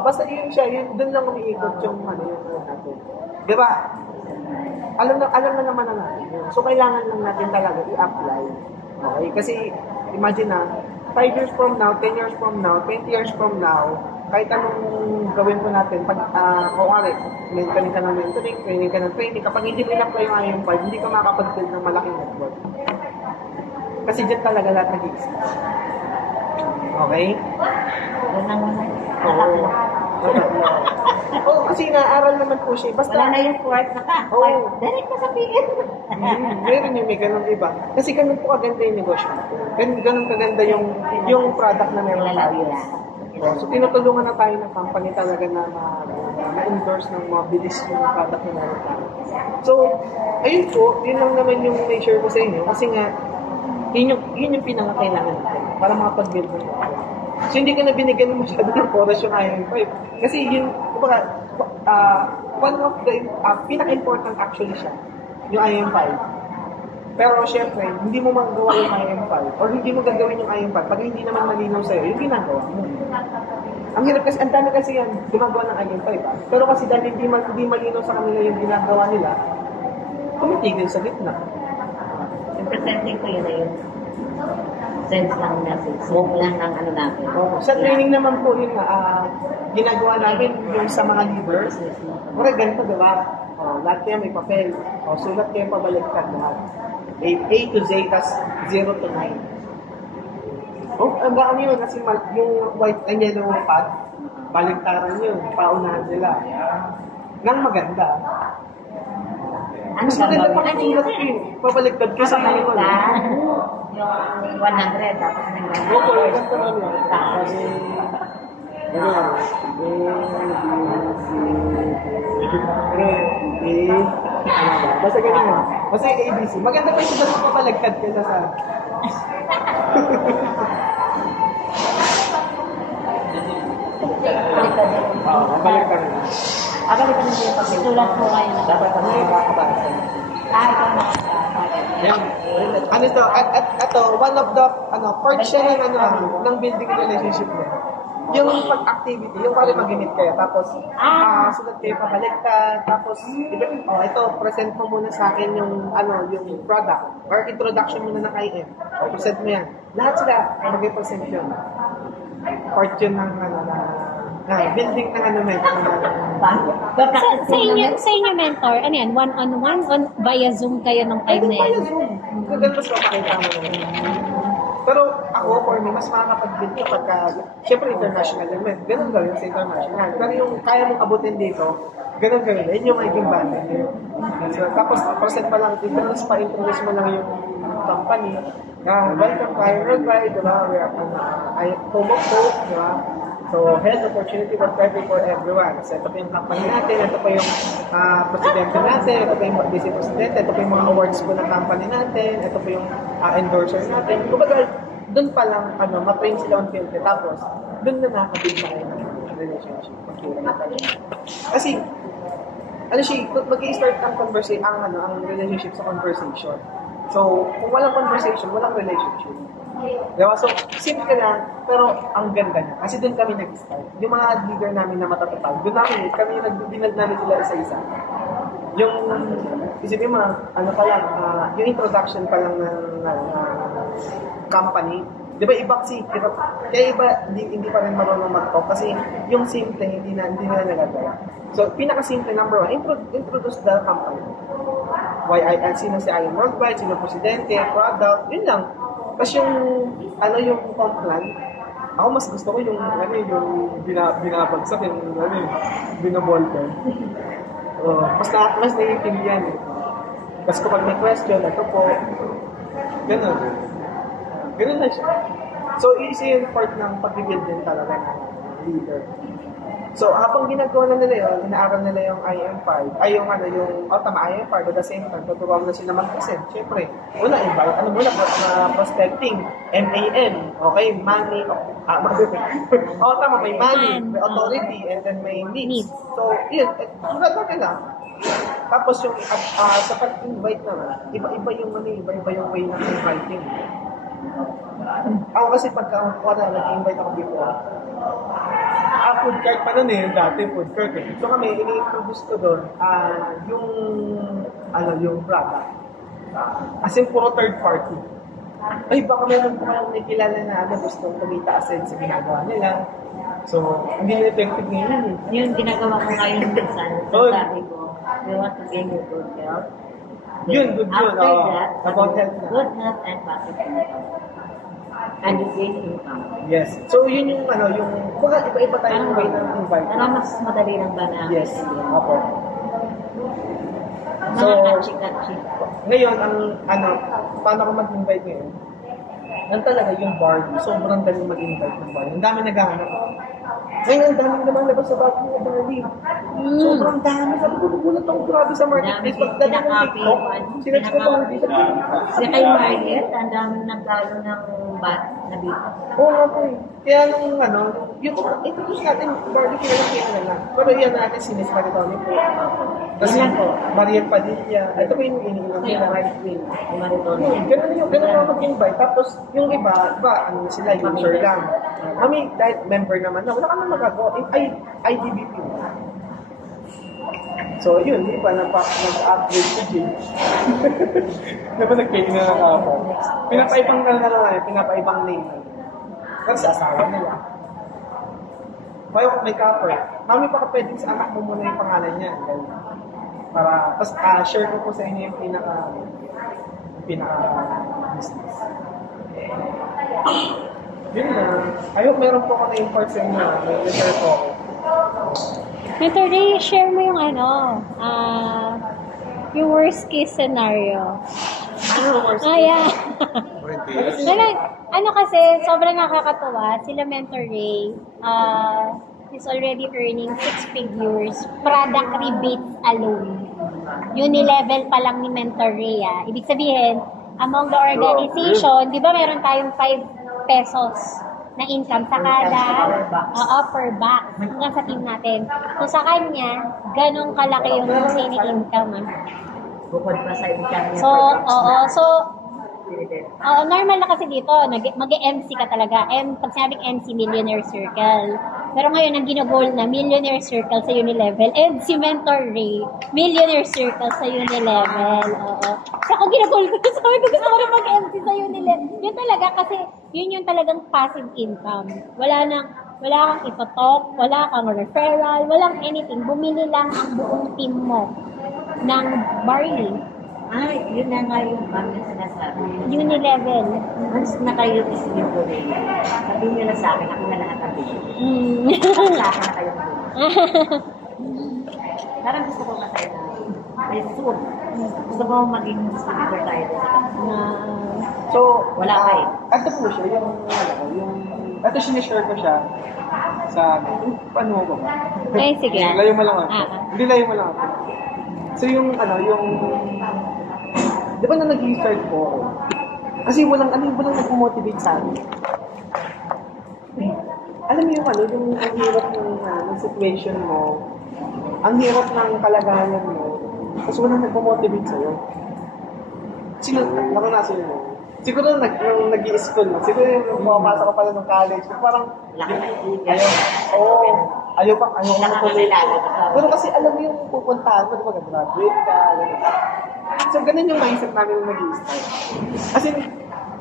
basta yun siya, yun, dun lang umiikot yung yung natin. Di ba? Alam na naman na natin yun. So, kailangan lang natin talaga i-apply. Okay? Kasi, imagine na, 5 years from now, 10 years from now, 20 years from now, kahit anong gawin po natin, pag, kung mentoring ka ng mentoring, training ka ng training, kapag hindi in-apply yung IM5, hindi ka makakapag-build ng malaking network. Kasi dyan talaga lahat nag-i-exist. Okay? Yun lang naman. Oo, kasi naaral naman po siya. Basta, Wala na yung course na ka. Oo. Direct mo sabihin. Meron yung may ganun iba. Kasi ganun po kaganda yung negosyo. Ganun kaganda yung product na meron tayo. So, tinutulungan na tayo ng company talaga na ma-endorse ng mabilis yung product na meron tayo. So, ayun po, yun lang naman yung may share ko sa inyo. Kasi nga, yun yung pinangakailangan natin para makapag-build ng product. So, hindi ka na binigyan mo masyado ng oras yung IM5. Kasi yun, one of the pinaka-important actually siya, yung IM5. Pero syempre, hindi mo magawa yung IM5 or hindi mo gagawin yung IM5 pag hindi naman malinaw sa'yo, yung ginagawa mo. Ang hirap kasi, ang dami kasi yan, gumagawa ng IM5 Pero kasi dahil hindi malinaw sa kanila yung ginagawa nila, tumitigil sa gitna. Yung presenting ko yun na yun. Sense lang message. Smoke lang ng ano natin. Sa training naman po yun ginagawa namin yung sa mga leaders. Kaya ganito, diba? Lahat kayo may papel. Sulat kayo pabaliktad lahat. A to Z, tas 0 to 9. Ang gaan yun, kasi yung white and yellow pad, baliktaran yun, paunahan nila. Nang maganda. Mas maganda pa kung sulat kayo. Pabaliktad kayo sa mga yung 100, tapos may 100. Oo, ganito na yun. Tapos, Basta ganyan. Basta yung ABC. Maganda pa yung sulat na papalagtad kaysa sa... Papalagtad na. abalik ka nito yung pagsulat po kayo na Dapat ang makakabasa. ikaw na. Yan. Ano ito? Ito, one of the, part siya ng, ng building relationship mo. Yung pag-activity, yung pare mag-meet kayo, tapos sunod kayo pabaliktad, tapos ito, present mo muna sa akin yung yung product or introduction muna ng IM. O present mo yan. Lahat sila mag-present yun. Part yun ng building ng Sa inyo mentor, ano yan, one-on-one on via Zoom kayo nung time na yan? Ganun mas mapakita mo na. Pero ako, for me, mas makakapag-build kapag syempre international event. Ganun gawin sa international. Pero yung kaya mong abutin dito, ganun gawin. Yun yung magiging banding. So, tapos, present pa lang, tapos pa-introduce mo lang yung company. Welcome to Iron Worldwide, diba? We are home of hope, diba? So, health opportunity for everyone. So, ito po yung company natin, ito po yung presidente natin, ito po yung vice presidente, ito po yung mga awards po ng company natin, ito po yung endorser natin. Kumbaga, doon pa lang, ma-train sila on field. Tapos, doon na nakabig na kayo ng relationship. Kasi, mag-i-start ang conversation, ang relationship sa conversation. So, kung walang conversation, walang relationship. Diba? So, simple lang, pero ang ganda niya. Kasi doon kami nag-start. Yung mga leader namin na matatatag, doon kami nag-binag namin sila isa-isa. Yung, isipin mo, yung introduction pa lang ng company, di ba iba kasi, kaya iba hindi pa rin marunong mag-talk kasi yung simple hindi nila nagagawa. So, pinaka-simple, number one, introduce the company. Sino si Iron Worldwide, sino presidente, product, yun lang. Tapos yung plan, ako mas gusto ko yung binabagsak, yung binabolter. Mas naiintindihan eh. Tapos kapag may question, ito po, gano'n. Gano'n lang siya. So, isa yung part ng pag-build din talaga ng leader. So, habang ginagawa na nila yun, inaaral nila yung IM5, IM5, at the same time, tuturuan na sila mag-present. Siyempre, invite, prospecting, MAN, okay, money, may money, may authority, and then may needs. So, yun, sulat na nila. Tapos yung, sa pag-invite naman, iba yung way ng inviting. Ako kasi nag-invite ako before, food cart pa nun dati food cart eh. So kami, ini-introduce ko doon, yung product. As in, puro third party. Ay, baka meron po kayong nakilala na gustong kumita aside sa ginagawa nila. So, hindi na effective ngayon eh. Yung ginagawa ko ngayon minsan, sabi ko, we want to gain your good health. Yun, good yun. After that, about health na. good health and positive income. And you gain income. Yes. So, yun yung iba-iba tayong way ng invite. Para mas madali lang ba na? Yes. Opo. So, Mga kachi-kachi. ngayon, paano ko mag-invite ngayon? Yan talaga yung Barbie. Sobrang daling mag-invite ng Barbie. Ang dami naghahanap. Ngayon, ang dami naman labas sa Barbie ng Barbie. Sobrang dami. Sabi ko, nagulat ako grabe sa marketplace. Pagdating ng TikTok, sinach ko Barbie. Kasi kay Margaret, ang dami nagkalo ng bat na dito. Oo nga po eh. Kaya introduce natin Barbie kaya lang. Pero yan natin si Miss Maritoni po. Kasi Mariel Padilla. Ito po yung iniinom nila. Ganun yung mag-invite. Tapos yung iba, sila, user lang. Kami, dahil member naman na, wala kami magagawa. IDBP. So, yun, di ba, nag-upgrade si James. Diba, nag-pay na ako. Pinapaibang name. Kasi asawa nila. May copper. Mami, baka pwedeng sa anak mo muna yung pangalan niya. Tapos, share ko po sa inyo yung pinaka-business. Yun na. I hope meron po ako na import sa inyo. May share po ako. Mentor Ray, share mo yung yung worst case scenario. Yeah. Kasi, sobrang nakakatuwa. Sila Mentor Ray, is already earning 6 figures, product rebates alone. Uni-level pa lang ni Mentor Ray. Ibig sabihin, among the organization, di ba meron tayong 5 pesos na income sa kada per box hanggang sa team natin. So sa kanya, ganong kalaki yung monthly income. Bukod pa sa income. So Oo, normal na kasi dito, mag-MC ka talaga. Pag sinabing MC, Millionaire Circle. Pero ngayon, ang ginagol na Millionaire Circle sa Unilevel and si Mentor Ray, Millionaire Circle sa Unilevel. Oo. So ako ginagol ko, sabi ko gusto ko rin mag-MC sa Unilevel. Yun talaga kasi, yun yung talagang passive income. Wala kang itotalk, wala kang referral, walang anything. Bumili lang ang buong team mo ng barley. Ay, yun na nga yung kami sinasabi. Unilevel. Once na kayo isipin ko rin, sabihin nyo na sa akin, ako na lahat ang bigay. Mm. Sa akin na kayo bigay. Parang gusto ko masaya na, ay soon, gusto ko maging distributor tayo. So, Wala pa eh. Ito po siya, ito sinishare ko siya sa, paano mo ba? Ay, sige. Layo mo lang ako. Hindi layo mo lang ako. So di ba na nag-start po ako? Kasi walang nag-motivate sa akin. Alam mo yung ang hirap ng situation mo, ang hirap ng kalagayan mo, kasi walang nag-motivate sa'yo. Naranasan mo. Siguro nung nag-i-school na, siguro yung pumapasok ka pala ng college, parang, ayaw pa tuloy. Pero kasi alam mo yung pupuntahan mo, diba, graduate ka, gano'n. So, ganun yung mindset namin nung nag-i-start. As in,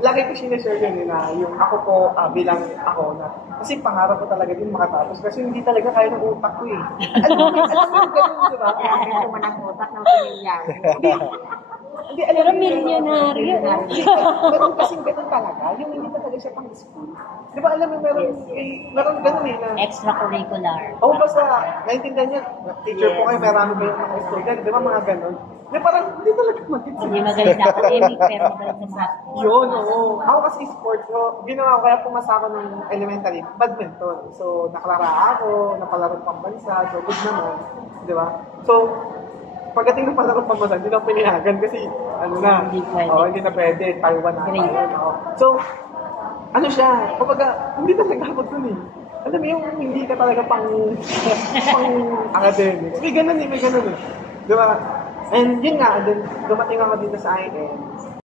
lagi ko sinashare yun na yung ako po, bilang ako na, kasi pangarap ko talaga din makatapos kasi hindi talaga kaya ng utak ko eh. Alam mo yung ganun, diba? Kaya mo ng utak ng pamilya. Hindi, alam Pero mo yun, milyonaryo. meron kasing ganun talaga, yung hindi talaga siya pang school. Di ba alam mo, meron ganun eh na, Extracurricular. basta, naintindihan niya, teacher po kayo, marami kayong mga student, di ba mga ganun? Di parang, hindi talaga mag-isip. Hindi magaling sa academic, pero magaling sa math. Yun, oo. Ako kasi sports, so, ginawa ko, kaya pumasa ako ng elementary, badminton. So, naklara ako, napalaro pang bansa, so good naman, di ba? So, pagdating ng palaro pang bansa, hindi na ako pinayagan kasi, Hindi pwede. hindi na pwede, Taiwan na ako. So, siya, kapag, hindi talaga ako dun eh. Alam mo yung hindi ka talaga pang academics. May ganun eh. Di ba? And yun nga, then dumating ako dito sa IN.